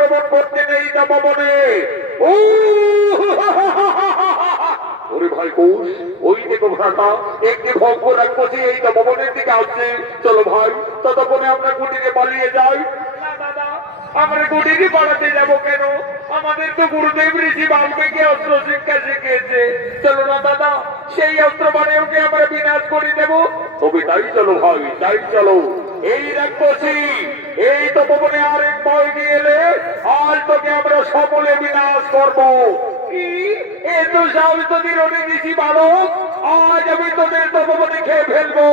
আক্রমণ করতে নেই তপবনে। ওরে ভাই কোষ, ওই দেখো ভ্রাতা, একটি ভঙ্গ রাক্ষসী এই তপবনের দিকে আসছে। চলো ভাই, ততক্ষণে আমরা কুটিরে পালিয়ে যাই। না দাদা, আমরা গুটিকে পালাতে যাব কেন? আমাদের তো গুরুদেব ঋষি বাল্মীকি অস্ত্র শিক্ষা শিখিয়েছে। চলো না দাদা, সেই অস্ত্র বানিয়েওকে আমরা বিনাশ করে দেব। তবে তাই চলো ভাই, তাই চলো। এই রাক্ষসী এই তপবনে আরেক ভয় নিয়ে এলে আজ তোকে আমরা সকলে বিনাশ করবো। কি এ তো সাহস তোদের অনেক ঋষি বালক, আজ আমি তোদের তপবনে খেয়ে ফেলবো।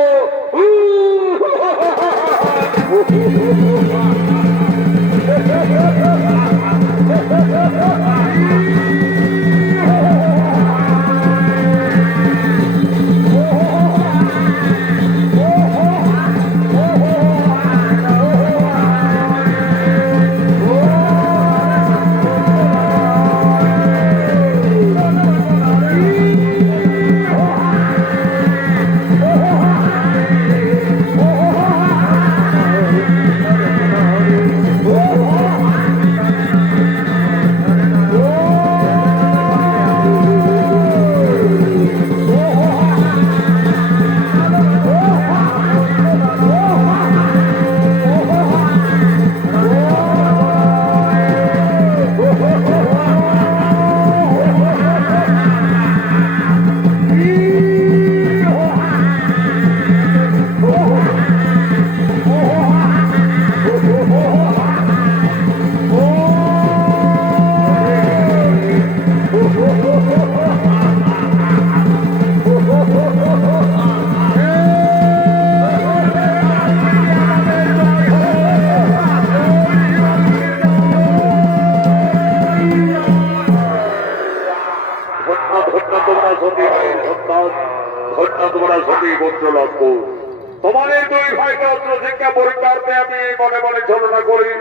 তোমাদের দুই ভাইকে অস্ত্র শিক্ষা পরীক্ষার্থে আমি মনে মনে ছলনা করি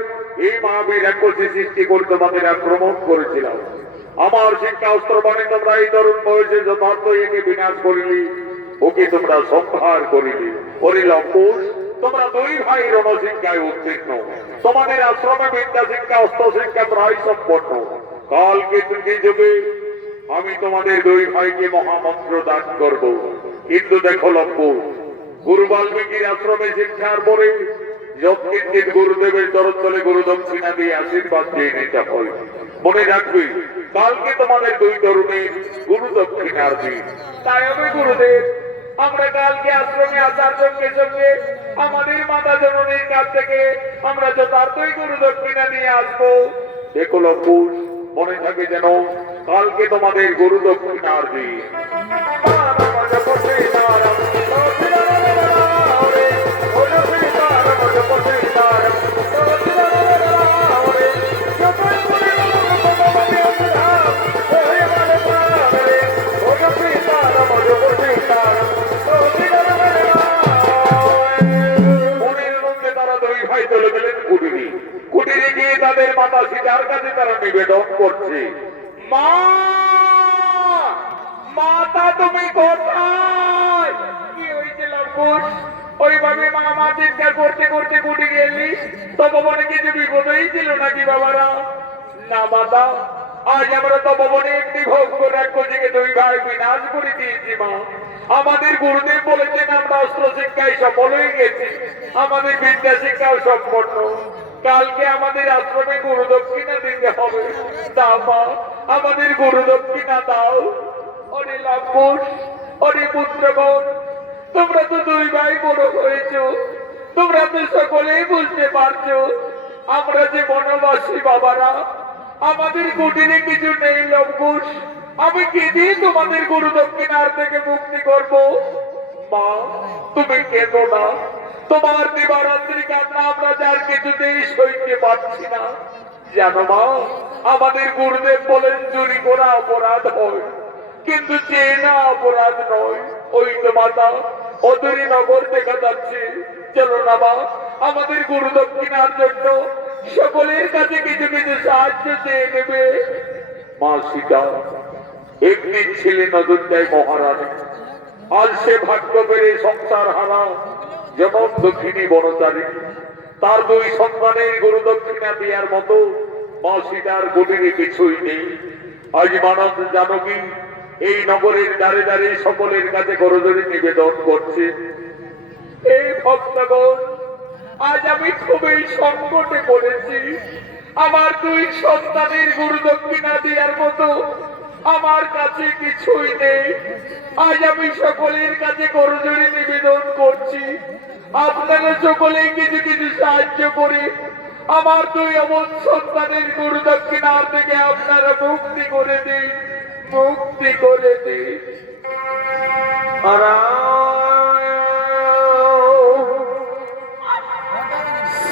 এই মহাবীর রাক্ষসী সৃষ্টি করে তোমাদের আক্রমণ করেছিলাম। আমার শিক্ষা অস্ত্র বাণী তোমরা এই তরুণ বয়সে যথার্থ একে বিনাশ করিলি, ওকে তোমরা সংহার করিলি। ওরে লঙ্কুশ, তোমরা দুই ভাই রণশিক্ষায় উত্তীর্ণ। তোমাদের আশ্রমে বিদ্যা শিক্ষা অস্ত্র শিক্ষা প্রায় সম্পন্ন। কালকে তুমি যুগে আমি তোমাদের দুই ভাইকে মহামন্ত্র দান করব। কিন্তু দেখো লঙ্কুশ, গুরু বাল্মীকির আশ্রমে শিক্ষার পরে যৎকিঞ্চিত গুরুদেবের চরণ তলে গুরু দক্ষিণা দিয়ে আশীর্বাদ দিয়ে নিতে হয়। মনে রাখবে কালকে তোমাদের দুই তরুণীর গুরু দক্ষিণার দিন। তাই হবে গুরুদেব, আমরা কালকে আশ্রমে আসার সঙ্গে সঙ্গে আমাদের মাতা জননীর কাছ থেকে আমরা যথার্থই গুরু দক্ষিণা নিয়ে আসবো। দেখো লঙ্কুশ, মনে থাকে যেন কালকে তোমাদের গুরু দক্ষিণার দিন। কুটিরে গিয়ে তাদের মাতা সীতার কাছে তারা নিবেদন করছে। মা, মাতা তুমি কোথায়? কি হয়েছে লঙ্কুশ? ওইভাবে মা মা চিৎকার করতে করতে কুটি গেলি, তপবনে কিছু বিপদ হয়েছিল নাকি বাবারা? না মাতা, আজ আমরা তপবনে একটি ভোগ্য রাক্ষসীকে দুই ভাই বিনাশ করে দিয়েছি মা। আমাদের গুরুদেব বলেছেন আমরা অস্ত্র শিক্ষায় সফল হয়ে গেছি, আমাদের বিদ্যা শিক্ষাও সম্পন্ন। কালকে আমাদের আশ্রমে গুরু দক্ষিণা দিতে হবে। দাও মা, আমাদের গুরু দক্ষিণা দাও। অরে লঙ্কুশ, অরে পুত্রগণ, তোমরা তো দুই ভাই বড় হয়েছ, তোমরা তো সকলেই বুঝতে পারছো আমরা যে বনবাসী বাবারা, আমাদের কুটিরে কিছু নেই লঙ্কুশ। আমি কি দিয়ে তোমাদের গুরু দক্ষিণার থেকে মুক্তি করব? মা, তুমি কেঁদো না, তোমার দিবারাত্রি কান্না আমরা যার কিছুতেই সইতে পারছি না। জানো মা, আমাদের গুরুদেব বলেন চুরি করা অপরাধ হয়, কিন্তু চেনা অপরাধ নয়। ওই তো মাতা অদূরে নগর দেখা যাচ্ছে, চলো না মা, আমাদের গুরু দক্ষিণার জন্য সকলের কাছে কিছু কিছু সাহায্য চেয়ে নেবে। মা সীতা একদিন ছিলেন অযোধ্যায় মহারানী, আজ সে ভাগ্য পেরে সংসার হারা জনম দক্ষিণী বনচারী। তার দুই সন্তানের গুরু দক্ষিণা দেওয়ার মতো মা সীতার কুটিরে কিছুই নেই। আজ মানব জানকী এই নগরের দ্বারে দ্বারে সকলের কাছে করজোড়ে নিবেদন করছে। এই ভক্তগণ, আজ আমি খুবই সংকটে পড়েছি। আমার দুই সন্তানের গুরু দক্ষিণা দেওয়ার মতো আমার কাছে কিছুই নেই। আজ আমি সকলের কাছে করজোড়ে নিবেদন করছি, আপনারা সকলেই কিছু কিছু সাহায্য করে আমার দুই অমন সন্তানের গুরু দক্ষিণার থেকে আপনারা মুক্তি করে দিন, মুক্তি করে দিন।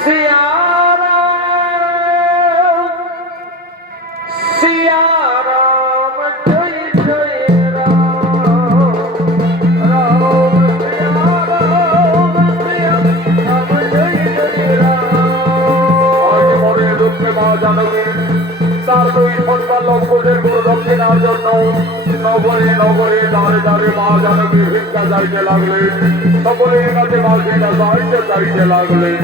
সিয়া রাম, সিয়া রাম, জয় জয় রাম, রাম সিয়া রাম, সিয়া রাম, জয় জয় রাম। আজ মনে দুঃখে মা জানকী তার দুই সন্তান লঙ্ঘনের গুরু দক্ষিণার জন্য নগরে নগরে দ্বারে দ্বারে মা জানকী ভিক্ষা চাইতে লাগলেন। সকলের কাছে মা সীতা সাহায্য চাইতে লাগলেন।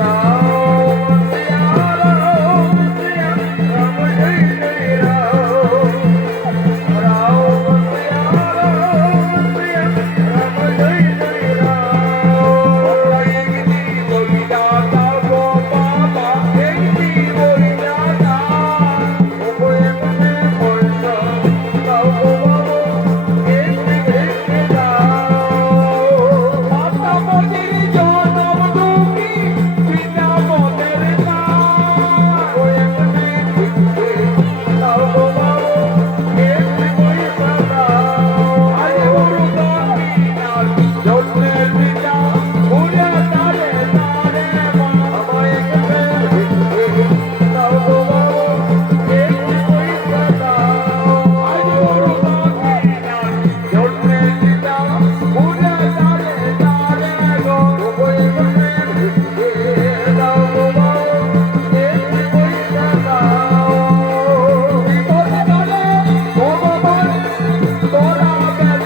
রাম সিয়া রাম, সিয়া রাম, জয় জয় রাম, রাম সিয়া রাম, সিয়া রাম, জয় জয় রাম। একটি বই দাতা গো বাবা, একটি বই দাতা, উভয় মনে বর্ষ দাও গো বাবা, একটি ভেঙে দাও। মাতা মতির জনম দুঃখী, পিতা মতের নাম, উভয় মনে ভেঙে দাও গো বাবা, একটি পয়সা দাও। আজ গুরু দক্ষিণার জন্মের পিতা, ঘুরে তারে তারে মা, আমায় একটি ভেঙে দাও গো বাবা, একটি পয়সা দাও। আজ গুরু দক্ষিণার জন্মের পিতা, ঘুরে তারে তারে গো, উভয় মনে ভেঙে দাও গো বাবা, একটি পয়সা দাও। বিপদ কালে ভগবান তোরা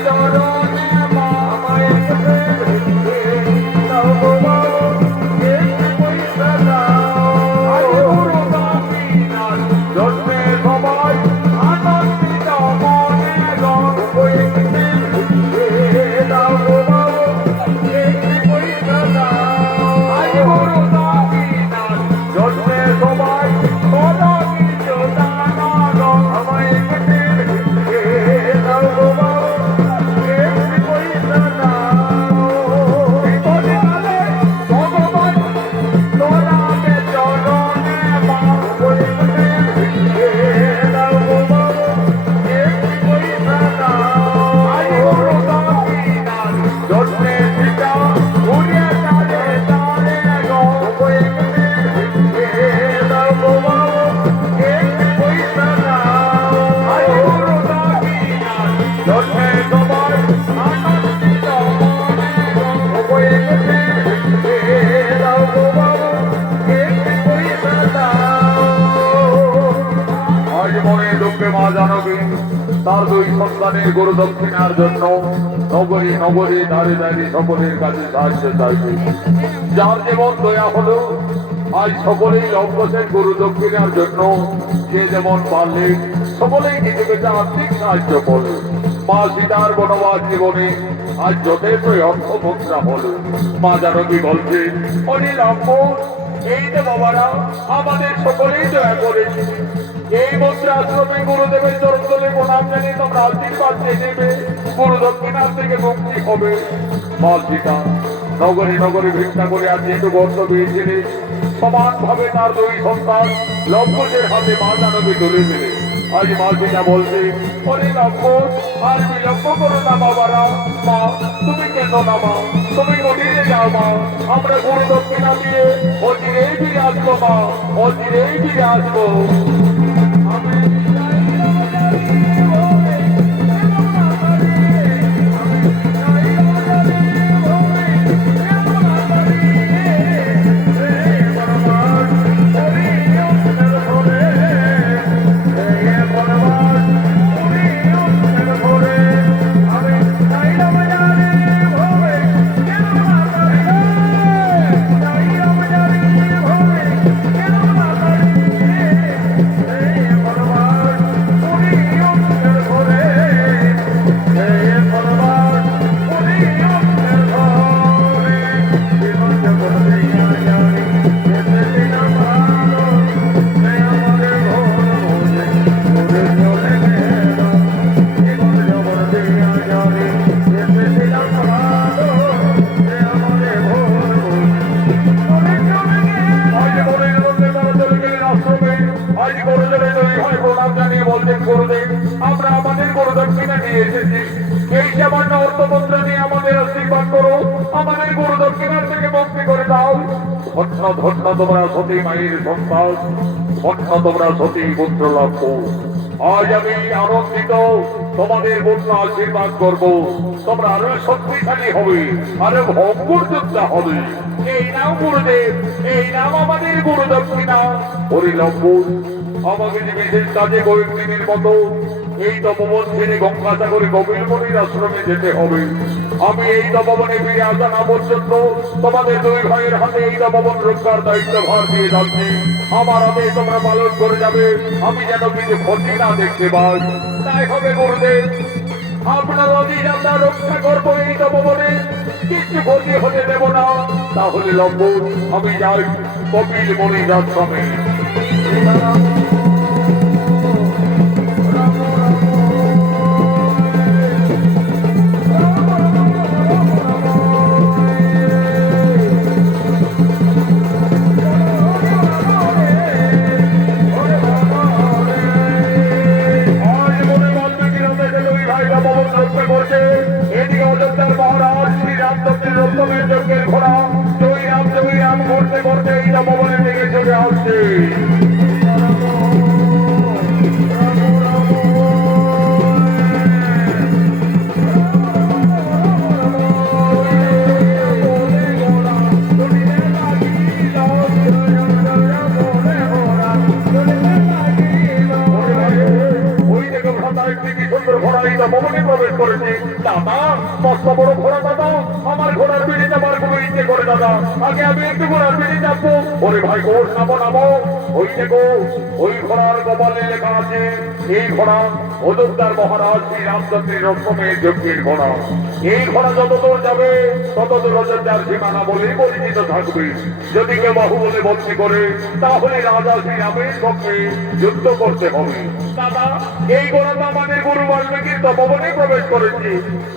চরণে মা, আমায় একটি ভেঙে দাও গো বাবা, একটি পয়সা দাও। আজ গুরু দক্ষিণার জন্মে সবাই আনন্দিত মনে গো, উভয় মনে ভেঙে দাও গো বাবা, একটি পয়সা দাও। আজ গুরু দক্ষিণার জন্মে সবাই বড় কিছু দানা গো, আমায় একটি ভেঙে দাও গো বাবা, একটি পয়সা দাও। বিপদ কালে ভগবান তোরা চরণে মা, উভয় মনে ভেঙে দাও গো বাবা, একটি পয়সা দাও। আজ গুরু দক্ষিণার জন্মে পিতা, ঘুরে তারে তারে গো, উভয় মনে ভেঙে দাও গো বাবা, একটি পয়সা দাও। আজ গুরু দক্ষিণার জন্মে সবাই আনন্দিত মনে গো, উভয় মনে ভেঙে দাও গো বাবা, একটি পয়সা দাও। আজ মনে দুঃখে মা জানকী তার দুই সন্তানের গুরু দক্ষিণার জন্য নগরী নগরী দ্বারে দ্বারে সকলের কাছে সাহায্য চাইবে। যার যেমন দয়া হলো আজ সকলেই লঙ্ঘনের গুরু দক্ষিণার জন্য যে যেমন পারলে সকলেই কিছু কিছু আর্থিক সাহায্য করল। মা সীতার বনবাস জীবনে আজ যথেষ্টই অর্থ মুদ্রা হল। মা জানকী বলছে, অনিল লম্বন, এই যে বাবারা আমাদের সকলেই দয়া করেছে। এই মন্ত্রাশ্রমে গুরুদেবের চরণতলে প্রণাম জানিয়ে তোমরা আশীর্বাদ দিয়ে দেবে, গুরু দক্ষিণার থেকে মুক্তি হবে। মা সীতা নগরী নগরী ভিক্ষা করে আজ যেটুকু অর্থ পেয়েছিলে সমানভাবে তার দুই সন্তান লঙ্ঘনের হাতে মা জানকী তুলে দিলে। আজ মা সীতা বলছে, অনিল লম্বন, আর বিলম্ব করো না বাবারা। মা তুমি কেন না মা, তুমি অধীরে যাও মা, আমরা গুরু দক্ষিণা দিয়ে অধীরেই ফিরে আসবো মা, অধীরেই ফিরে আসবো। প্রণাম জানিয়ে বলছেন, গুরুদেব আমরা আমাদের গুরু দক্ষিণা নিয়ে এসেছি, এই সামান্য অর্থমুদ্রা নিয়ে আমাদের আশীর্বাদ করো, আমাদের গুরু দক্ষিণার থেকে মুক্তি করে দাও। ধন্য ধন্য তোমরা সতী মায়ের সন্তান, ধন্য তোমরা সতী পুত্র লাভ করো। আজ আমি আনন্দিত, তোমাদের পুত্র আশীর্বাদ করবো, তোমরা আরো শক্তিশালী হবে, আরো ভঙ্গুর যোদ্ধা হবে। এই নাও গুরুদেব, এই নাও আমাদের গুরু দক্ষিণা। হরিলম্বুর আমাকে যে বিশেষ কাজে কয়েকদিনের মতো এই তপবন ছেড়ে গঙ্গাসাগরে কপিলমুনির আশ্রমে যেতে হবে। আমি এই তপবনে ফিরে আসা না পর্যন্ত তোমাদের দুই ভাইয়ের হাতে এই তপবন রক্ষার দায়িত্ব ভার দিয়ে যাচ্ছি। আমার হাতে তোমরা পালন করে যাবে, আমি যেন কিছু ক্ষতি না দেখতে পাই। তাই হবে গুরুদেব, আপনার অধিষ্ঠাতা রক্ষা করবো এই তপবনে, কিছু ক্ষতি হতে দেব না। তাহলে লম্বর আমি যাই কপিলমুনির আশ্রমে। এদিকে অযোধ্যার মহারাজ শ্রী রামচন্দ্রের রক্তমের যজ্ঞের ঘোড়া জয় রাম করতে করতে এই তপবনের দিকে চলে আসছে। প্রবেশ করেছে দাদা, কষ্ট বড় ঘোড়া দাদা, আমার ঘোড়ার পিঠে যাবার কোনো ইচ্ছে করে দাদা, আগে আমি একটু ঘোড়ার পিঠে যাবো। ওরে ভাই ঘোষ নামো নামো, ওই দেখো ওই ঘোড়ার কপালে লেখা আছে এই ঘোড়া অযোধ্যার মহারাজ শ্রী রামচন্দ্রের রক্তমের যজ্ঞের ঘোড়া। এই ঘোড়া যতদূর যাবে ততদূর অযোধ্যার সীমানা বলেই পরিচিত থাকবে। যদি কেউ বাহু বলে বন্দি করে তাহলে রাজা শ্রী রামের পক্ষে যুদ্ধ করতে হবে। দাদা এই ঘোড়া তো আমাদের গুরু বাল্মীকির তপবনে প্রবেশ করেছি,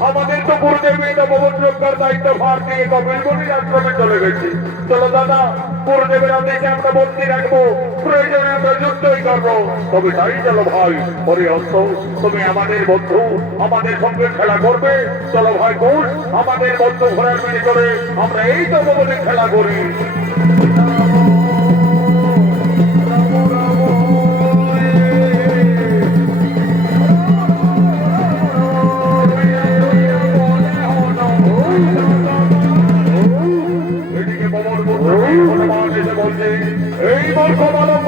আমাদের তো গুরুদেব এই তপবন রক্ষার দায়িত্ব ভার দিয়ে কপিলমুনির আশ্রমে চলে গেছি। চলো দাদা, গুরুদেবের আদেশে আমরা বন্দি রাখবো, প্রয়োজনে আমরা যুদ্ধই করবো। তবে তাই চলো ভাই। পরে অস্ত তুমি আমাদের বন্ধু, আমাদের সঙ্গে খেলা করবে। চলো ভাই ঘোষ, আমাদের বন্ধু ঘোড়ার পিঠে করে আমরা এই তপবনে খেলা করি। এই মূর্খ বালক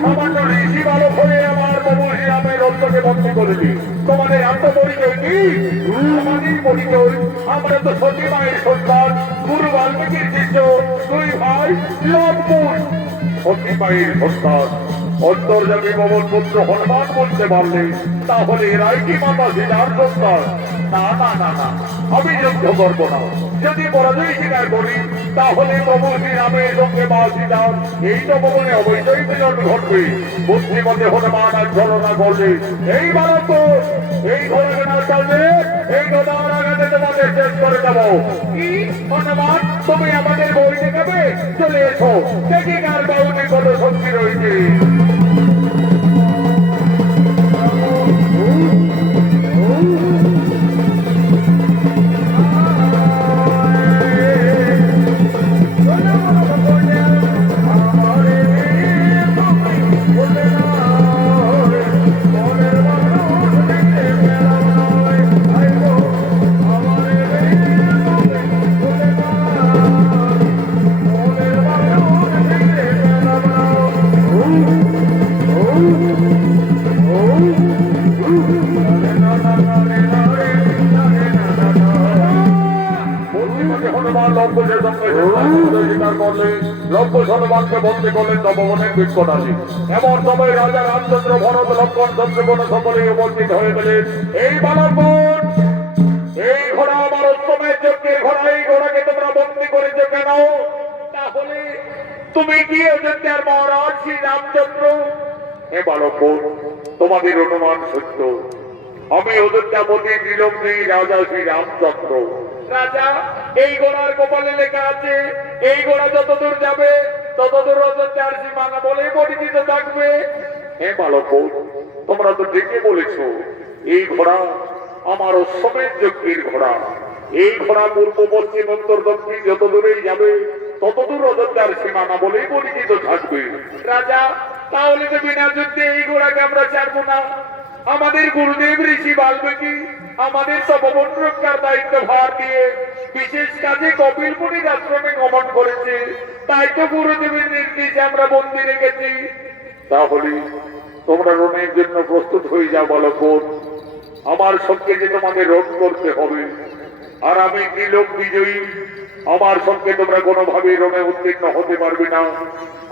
সামান্য ঋষি বালক হয়ে আমার প্রভু শ্রীরামের রক্তকে বন্দী করবি, তোমাদের আত্মপরিচয় কি? আমাদের পরিচয়, আমরা তো সতী মায়ের সন্তান, গুরু বাল্মীকির শিষ্য, দুই ভাই লম্বর। সতী মায়ের সন্তান অন্তর্যামী পবন পুত্র হনুমান বলতে পারলে তাহলে এরাই কি মাতা সীতার সন্তান? না না না না, আমি যুদ্ধ করবো না। যদি পরাজয় স্বীকার করি তাহলে প্রভু শ্রীরামের সঙ্গে মা সীতার এই তপবনে অবশ্যই মিলন ঘটবে। বুদ্ধিমতে হনুমান আর ছলনা করলে এই বালক এই ঘোড়াকে না চলবে, এই ঘোড়ার আঘাতে তোমাদের শেষ করে দেবো। কি হনুমান, তুমি আমাদের বই দেখাবে? চলে এসো, দেখি কার বাউনে কত শক্তি রয়েছে। হনুমানকে বন্দী করলেন তপবনের বিক্ষণালী। এমন সময় রাজা রামচন্দ্র, ভরত, লক্ষ্মণ, শত্রুঘ্ন সকলেই উপস্থিত হয়ে গেলেন। এই বালক এই ঘোড়া আমার অষ্টমের যজ্ঞের ঘোড়া, এই ঘোড়াকে তোমরা বন্দী করেছো কেন? তাহলে তুমি কি অযোধ্যার মহারাজ শ্রী রামচন্দ্র? হে বালক, তোমাদের অনুমান সত্য, আমি অযোধ্যাপতি বিলম্বী রাজা শ্রী রামচন্দ্র। রাজা, এই ঘোড়ার কপালে লেখা আছে এই ঘোড়া যতদূর যাবে ততদূর অযোধ্যার সীমানা বলে পরিচিত থাকবে। হ্যাঁ বালক, তোমরা তো ঠিকই বলেছ। এই ঘোড়া আমার অশ্বমেধ যজ্ঞের ঘোড়া। এই ঘোড়া পূর্ব পশ্চিম উত্তর দক্ষিণ যত দূরেই যাবে ততদূর অযোধ্যার সীমানা বলেই পরিচিত থাকবে। রাজা, তাহলে তো বিনা যুদ্ধে এই ঘোড়াকে আমরা ছাড়বো না। আমাদের গুরুদেব ঋষি বাল্মীকি আমাদের তপবন রক্ষার দায়িত্ব ভার দিয়ে বিশেষ কাজে কপিল মুনির আশ্রমে গমন করেছে। তাই তো গুরুদেবের নির্দেশে আমরা বন্দী রেখেছি। তাহলে তোমরা রণের জন্য প্রস্তুত হয়ে যাও বালক। আমার সঙ্গে যে তোমাদের রণ করতে হবে, আর আমি ত্রিলোক বিজয়ী। আমার সঙ্গে তোমরা কোনোভাবে রণে উত্তীর্ণ হতে পারবে না।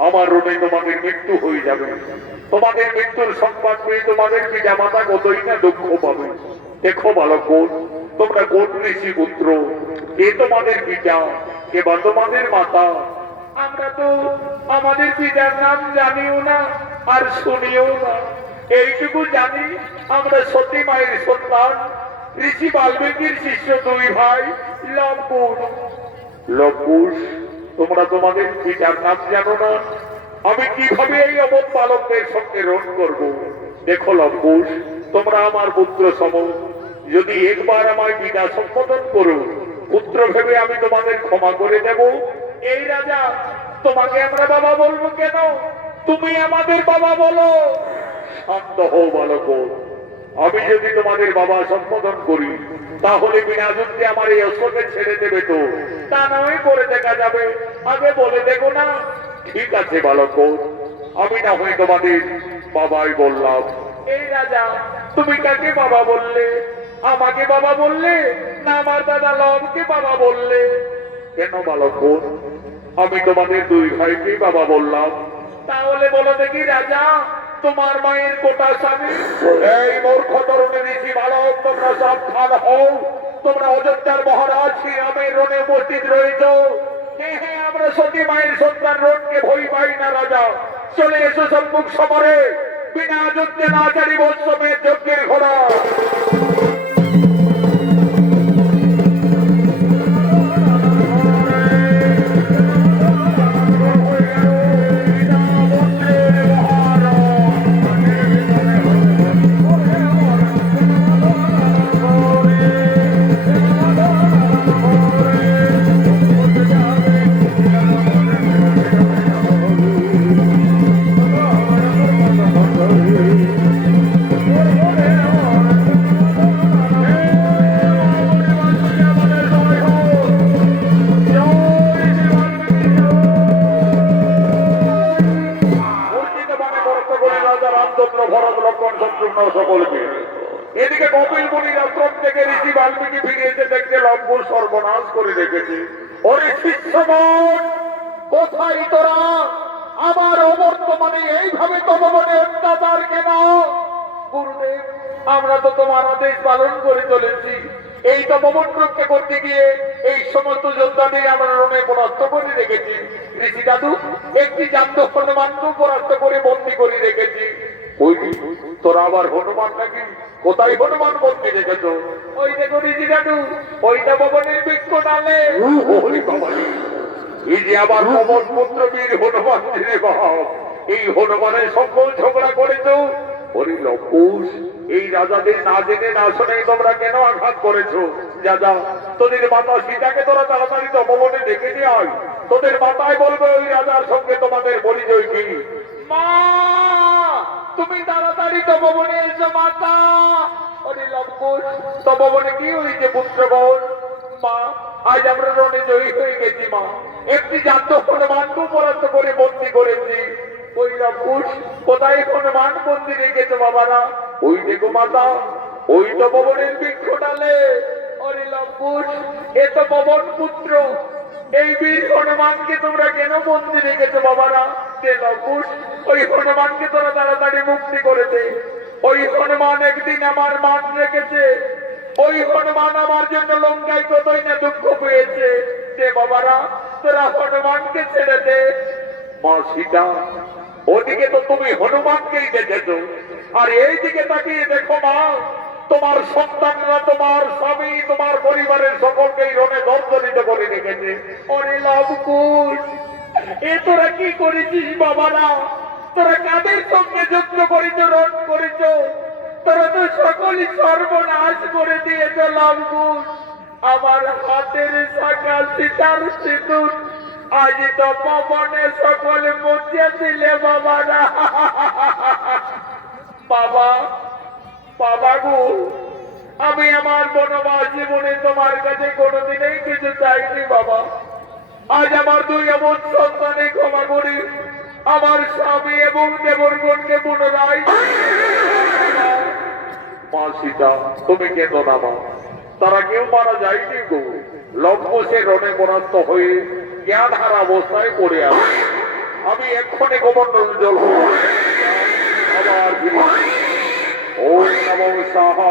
আমার রণে তোমাদের মৃত্যু হয়ে যাবে। তোমাদের মৃত্যুর সংবাদ পেয়ে তোমাদের পিতা মাতা কতই না দুঃখ পাবে। দেখো বালক, তোমরা কোন ঋষি পুত্র? কে তোমাদের পিতা, কে বা তোমাদের মাতা? আমরা তো আমাদের পিতার নাম জানিও না আর শুনিও না। এইটুকু জানি আমরা সতী মায়ের সন্তান, ঋষি বাল্মীকির শিষ্য দুই ভাই লবকুশ। লবকুশ, তোমরা তোমাদের পিতার নাম জানো না? আমি কিভাবে এই অবধ বালকদের সঙ্গে রণ করব? দেখো লবকুশ, তোমরা আমার পুত্র সম। যদি একবার আমায় পিতা সম্বোধন করো, পুত্র ভেবে আমি তোমাদের ক্ষমা করে দেব। এই রাজা, তোমাকে আমরা বাবা বলবো কেন? তুমি আমাদের বাবা বলো। শান্ত হও বালক। আমি যদি তোমাদের বাবা সম্বোধন করি, তাহলে বিনা যুদ্ধে আমার এই অস্ত্রকে ছেড়ে দেবে তো? তা নয়, করে দেখা যাবে, আগে বলে দেখো না। ঠিক আছে বালক, আমি না হয় তোমাদের বাবাই বললাম। এই রাজা, তুমি কাকে বাবা বললে? আমাকে বাবা বললে না আমার দাদা লবকে বাবা বললে? কেন বালক, আমি তোমাদের দুই ভাইকে বাবা বললাম। তাহলে বলো দেখি রাজা, তোমার মায়ের কোটা স্বামী? এই মূর্খ তরুণী ঋষি বালক, তোমরা সাবধান হও। তোমরা অযোধ্যার মহারাজ শ্রীরামের রণে উপস্থিত রয়েছ। হ্যাঁ হ্যাঁ, আমরা সতী মায়ের সন্তান রণকে ভয় পাই না রাজা। চলে এসো সম্মুখ সমরে, বিনা যুদ্ধে না চারিব অশ্বমেধ যজ্ঞের ঘোড়া। সকলকে এদিকে কপিল মুনির আশ্রম থেকে ঋষি বাল্মীকি ফিরে এসে দেখতে লম্বুর সর্বনাশ করে রেখেছে। ওরে শিষ্যগণ, কোথায় তোরা? আমার অবর্তমানে এইভাবে তপবনে অত্যাচার কেন? গুরুদেব, আমরা তো তোমার আদেশ পালন করে চলেছি। এই তপবন রক্ষা করতে গিয়ে এই সমস্ত যোদ্ধাদের আমরা রণে পরাস্ত করে রেখেছি। ঋষি দাদু, একটি জান্ত হনুমানকেও পরাস্ত করে বন্দী করে রেখেছি। ওই তোরা আবার হনুমান নাকি? কোথায় হনুমান বন্দী রেখেছ? ওই দেখো ঋষি দাদু, ওইটা ভবনের বৃক্ষ ডালে। ওরে বাবা, এই যে আবার পবন পুত্র বীর হনুমান রে বাপ, এই হনুমানের সকল ঝগড়া করেছ। ওরে লবকুশ, এই রাজাদের না জেনে না শুনে তোমরা কেন আঘাত করেছো? যা যা, তোদের মাতা সীতাকে তোরা তাড়াতাড়ি তপবনে ডেকে নিয়ে আয়। তোদের মাতায় বলবে ওই রাজার সঙ্গে তোমাদের পরিচয় কি। মা, তুমি তাড়াতাড়ি তপবনে এসো মাতা। ওরে লবকুশ, তপবনে কি হয়েছে পুত্রগণ? মা, আজ আমরা রণে জয়ী হয়ে গেছি মা। একটি জান্ত হনুমানকে পরাস্ত করে বন্দী করেছি। ওই লবকুশ, কোথায় হনুমান বন্দী রেখেছো বাবারা? ওই দেখো মাতা, ওই তো পবনের বৃক্ষ ডালে। ওরে লবকুশ, এ তো পবন পুত্র। এই বীর হনুমানকে তোমরা কেন বন্দী রেখেছো বাবারা? যে লবকুশ, ওই হনুমানকে তোরা তাড়াতাড়ি মুক্তি করে দে। ওই হনুমান একদিন আমার মান রেখেছে। ওই হনুমান আমার জন্য লঙ্কায় কতই না দুঃখ পেয়েছে। যে বাবারা, তোরা হনুমানকে ছেড়ে দে। মা সীতা, ওদিকে তো তুমি হনুমানকেই দেখেছো, আর এইদিকে তাকিয়ে দেখো মা, তোমার সন্তানরা, তোমার স্বামী, তোমার পরিবারের সকলকেই রণে জর্জরিত করে রেখেছে। ওরে লবকুশ, এ তোরা কি করেছিস বাবারা? তোরা কাদের সঙ্গে যুদ্ধ করেছ, রণ করেছ? তোরা তো সকলই সর্বনাশ করে দিয়েছ লঙ্কুশ। আমার হাতের শাখা সীতার সিঁদুর আজ তো পবনে সকলে মুছিয়ে দিলে বাবারা। বাবা, বাবা গো, আমি আমার বনবাস জীবনে তোমার কাছে কোনোদিনই কিছু চাইনি বাবা। আজ আমার দুই অমন সন্তানে ক্ষমা করি, আমার স্বামী এবং দেবরগণকে পুনরায়। মা সীতা, তুমি কেন না মা? তারা কেউ মারা যায়নি গো। লঙ্কুশের রণে পরাস্ত হয়ে জ্ঞান হারা অবস্থায় পড়ে আছে। আমি এক্ষণে গোমণ্ডল জল হয়ে আবার ফিরে ওম নমঃ সাহা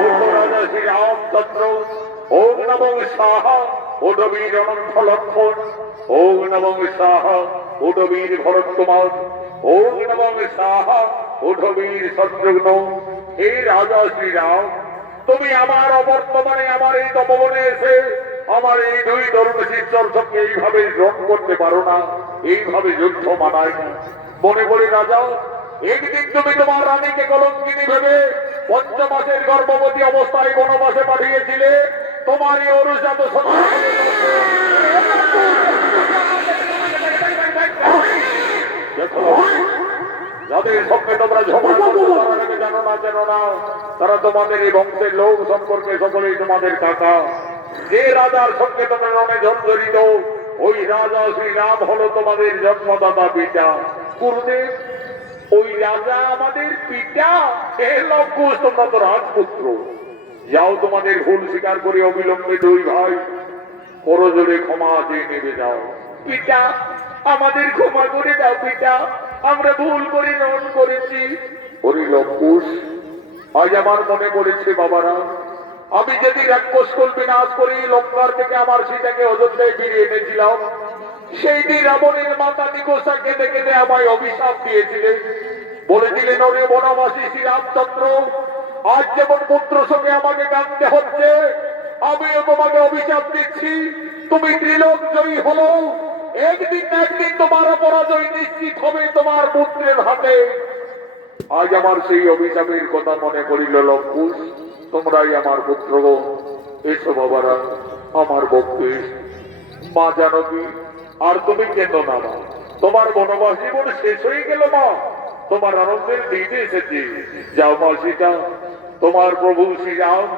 ওম রাজা শ্রী রামচন্দ্র ওম নমঃ সাহা ওডবীর অনন্ত লক্ষণ ওম নমঃ সাহা ওডবীর ভরত কুমার ওম নমঃ সাহা ওডবীর শত্রুঘ্ন। হে রাজা শ্রীরাম, তুমি আমার অবর্তমানে আমার এই তপবনে এসে আমার এই দুই তরুণ শিষ্যর সঙ্গে এইভাবে রণ করতে পারো না, এইভাবে যুদ্ধ মানায় না। মনে করি রাজা, একদিন তুমি তোমার রানীকে কলঙ্কিনী ভেবে পঞ্চমাসের গর্ভবতী অবস্থায় বনবাসে পাঠিয়েছিলে। তোমারই অনুজাত যাদের সঙ্গে তোমরা ঝগড়া করছো তারা জানো না জানো না, তারা তোমাদের এই বংশের লোক সম্পর্কে সকলেই তোমাদের কাকা। যে রাজার সঙ্গে তোমরা রণে জর্জরিত, ওই রাজা শ্রীরাম হলো তোমাদের জন্মদাতা পিতা। গুরুদেব, ওই রাজা আমাদের পিতা? হে লঙ্কুশ, তোমরা তো রাজপুত্র। যাও, তোমাদের ভুল স্বীকার করে অবিলম্বে দুই ভাই করজোড়ে ক্ষমা চেয়ে নেবে যাও। পিতা, আমাদের ক্ষমা করে দাও পিতা, আমরা ভুল করে রণ করেছি। ওরে লঙ্কুশ, আজ আমার মনে পড়েছে বাবারা, আমি যদি রাক্ষস কল্পে নাশ করি লঙ্কার থেকে আমার সীতাকে অযোধ্যায় ফিরিয়ে এনেছিলাম, সেই দিন রাবণের মাতা নিকোষা কেঁদে কেঁদে আমায় অভিশাপ দিয়েছিলেন। বলেছিলেন, ওরে বনবাসী শ্রীরামচন্দ্র, আজ যেমন পুত্র সঙ্গে আমাকে কাঁদতে হচ্ছে, আমিও তোমাকে অভিশাপ দিচ্ছি, তুমি ত্রিলোক জয়ী হলো, একদিন না একদিন তোমার পরাজয় নিশ্চিত হবে তোমার পুত্রের হাতে। আজ আমার সেই অভিশাপের কথা মনে করিল লঙ্কুশ, তোমরাই আমার পুত্র। এসো বাবারা, আমার বক্তে। মা জানকী, আর তুমি কেন না মা? তোমার বনবাস জীবন শেষ হয়ে গেল মা, তোমার আনন্দের দিন এসেছে। যাও মা সীতা, তোমার প্রভু শ্রীরাম,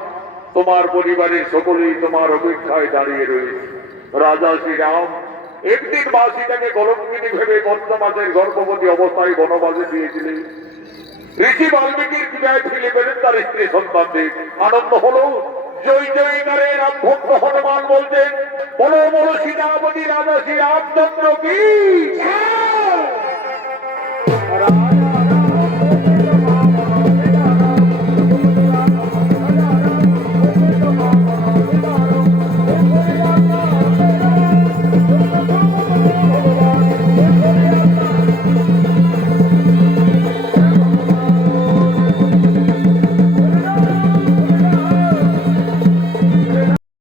তোমার পরিবারের সকলেই তোমার অপেক্ষায় দাঁড়িয়ে রয়েছে। রাজা শ্রীরাম একদিন মা সীতাকে কলঙ্কিনী ভেবে পঞ্চমাসের গর্ভবতী অবস্থায় বনবাসে দিয়েছিলেন। ঋষি বাল্মীকির বিদায় ফিরে পেলেন তার স্ত্রী সন্তানদের। আনন্দ হলো, জয় জয়কারে রাম ভক্ত হনুমান বলতেন, বলো বলো সীতাপতি রাজা শ্রী রামচন্দ্র কি।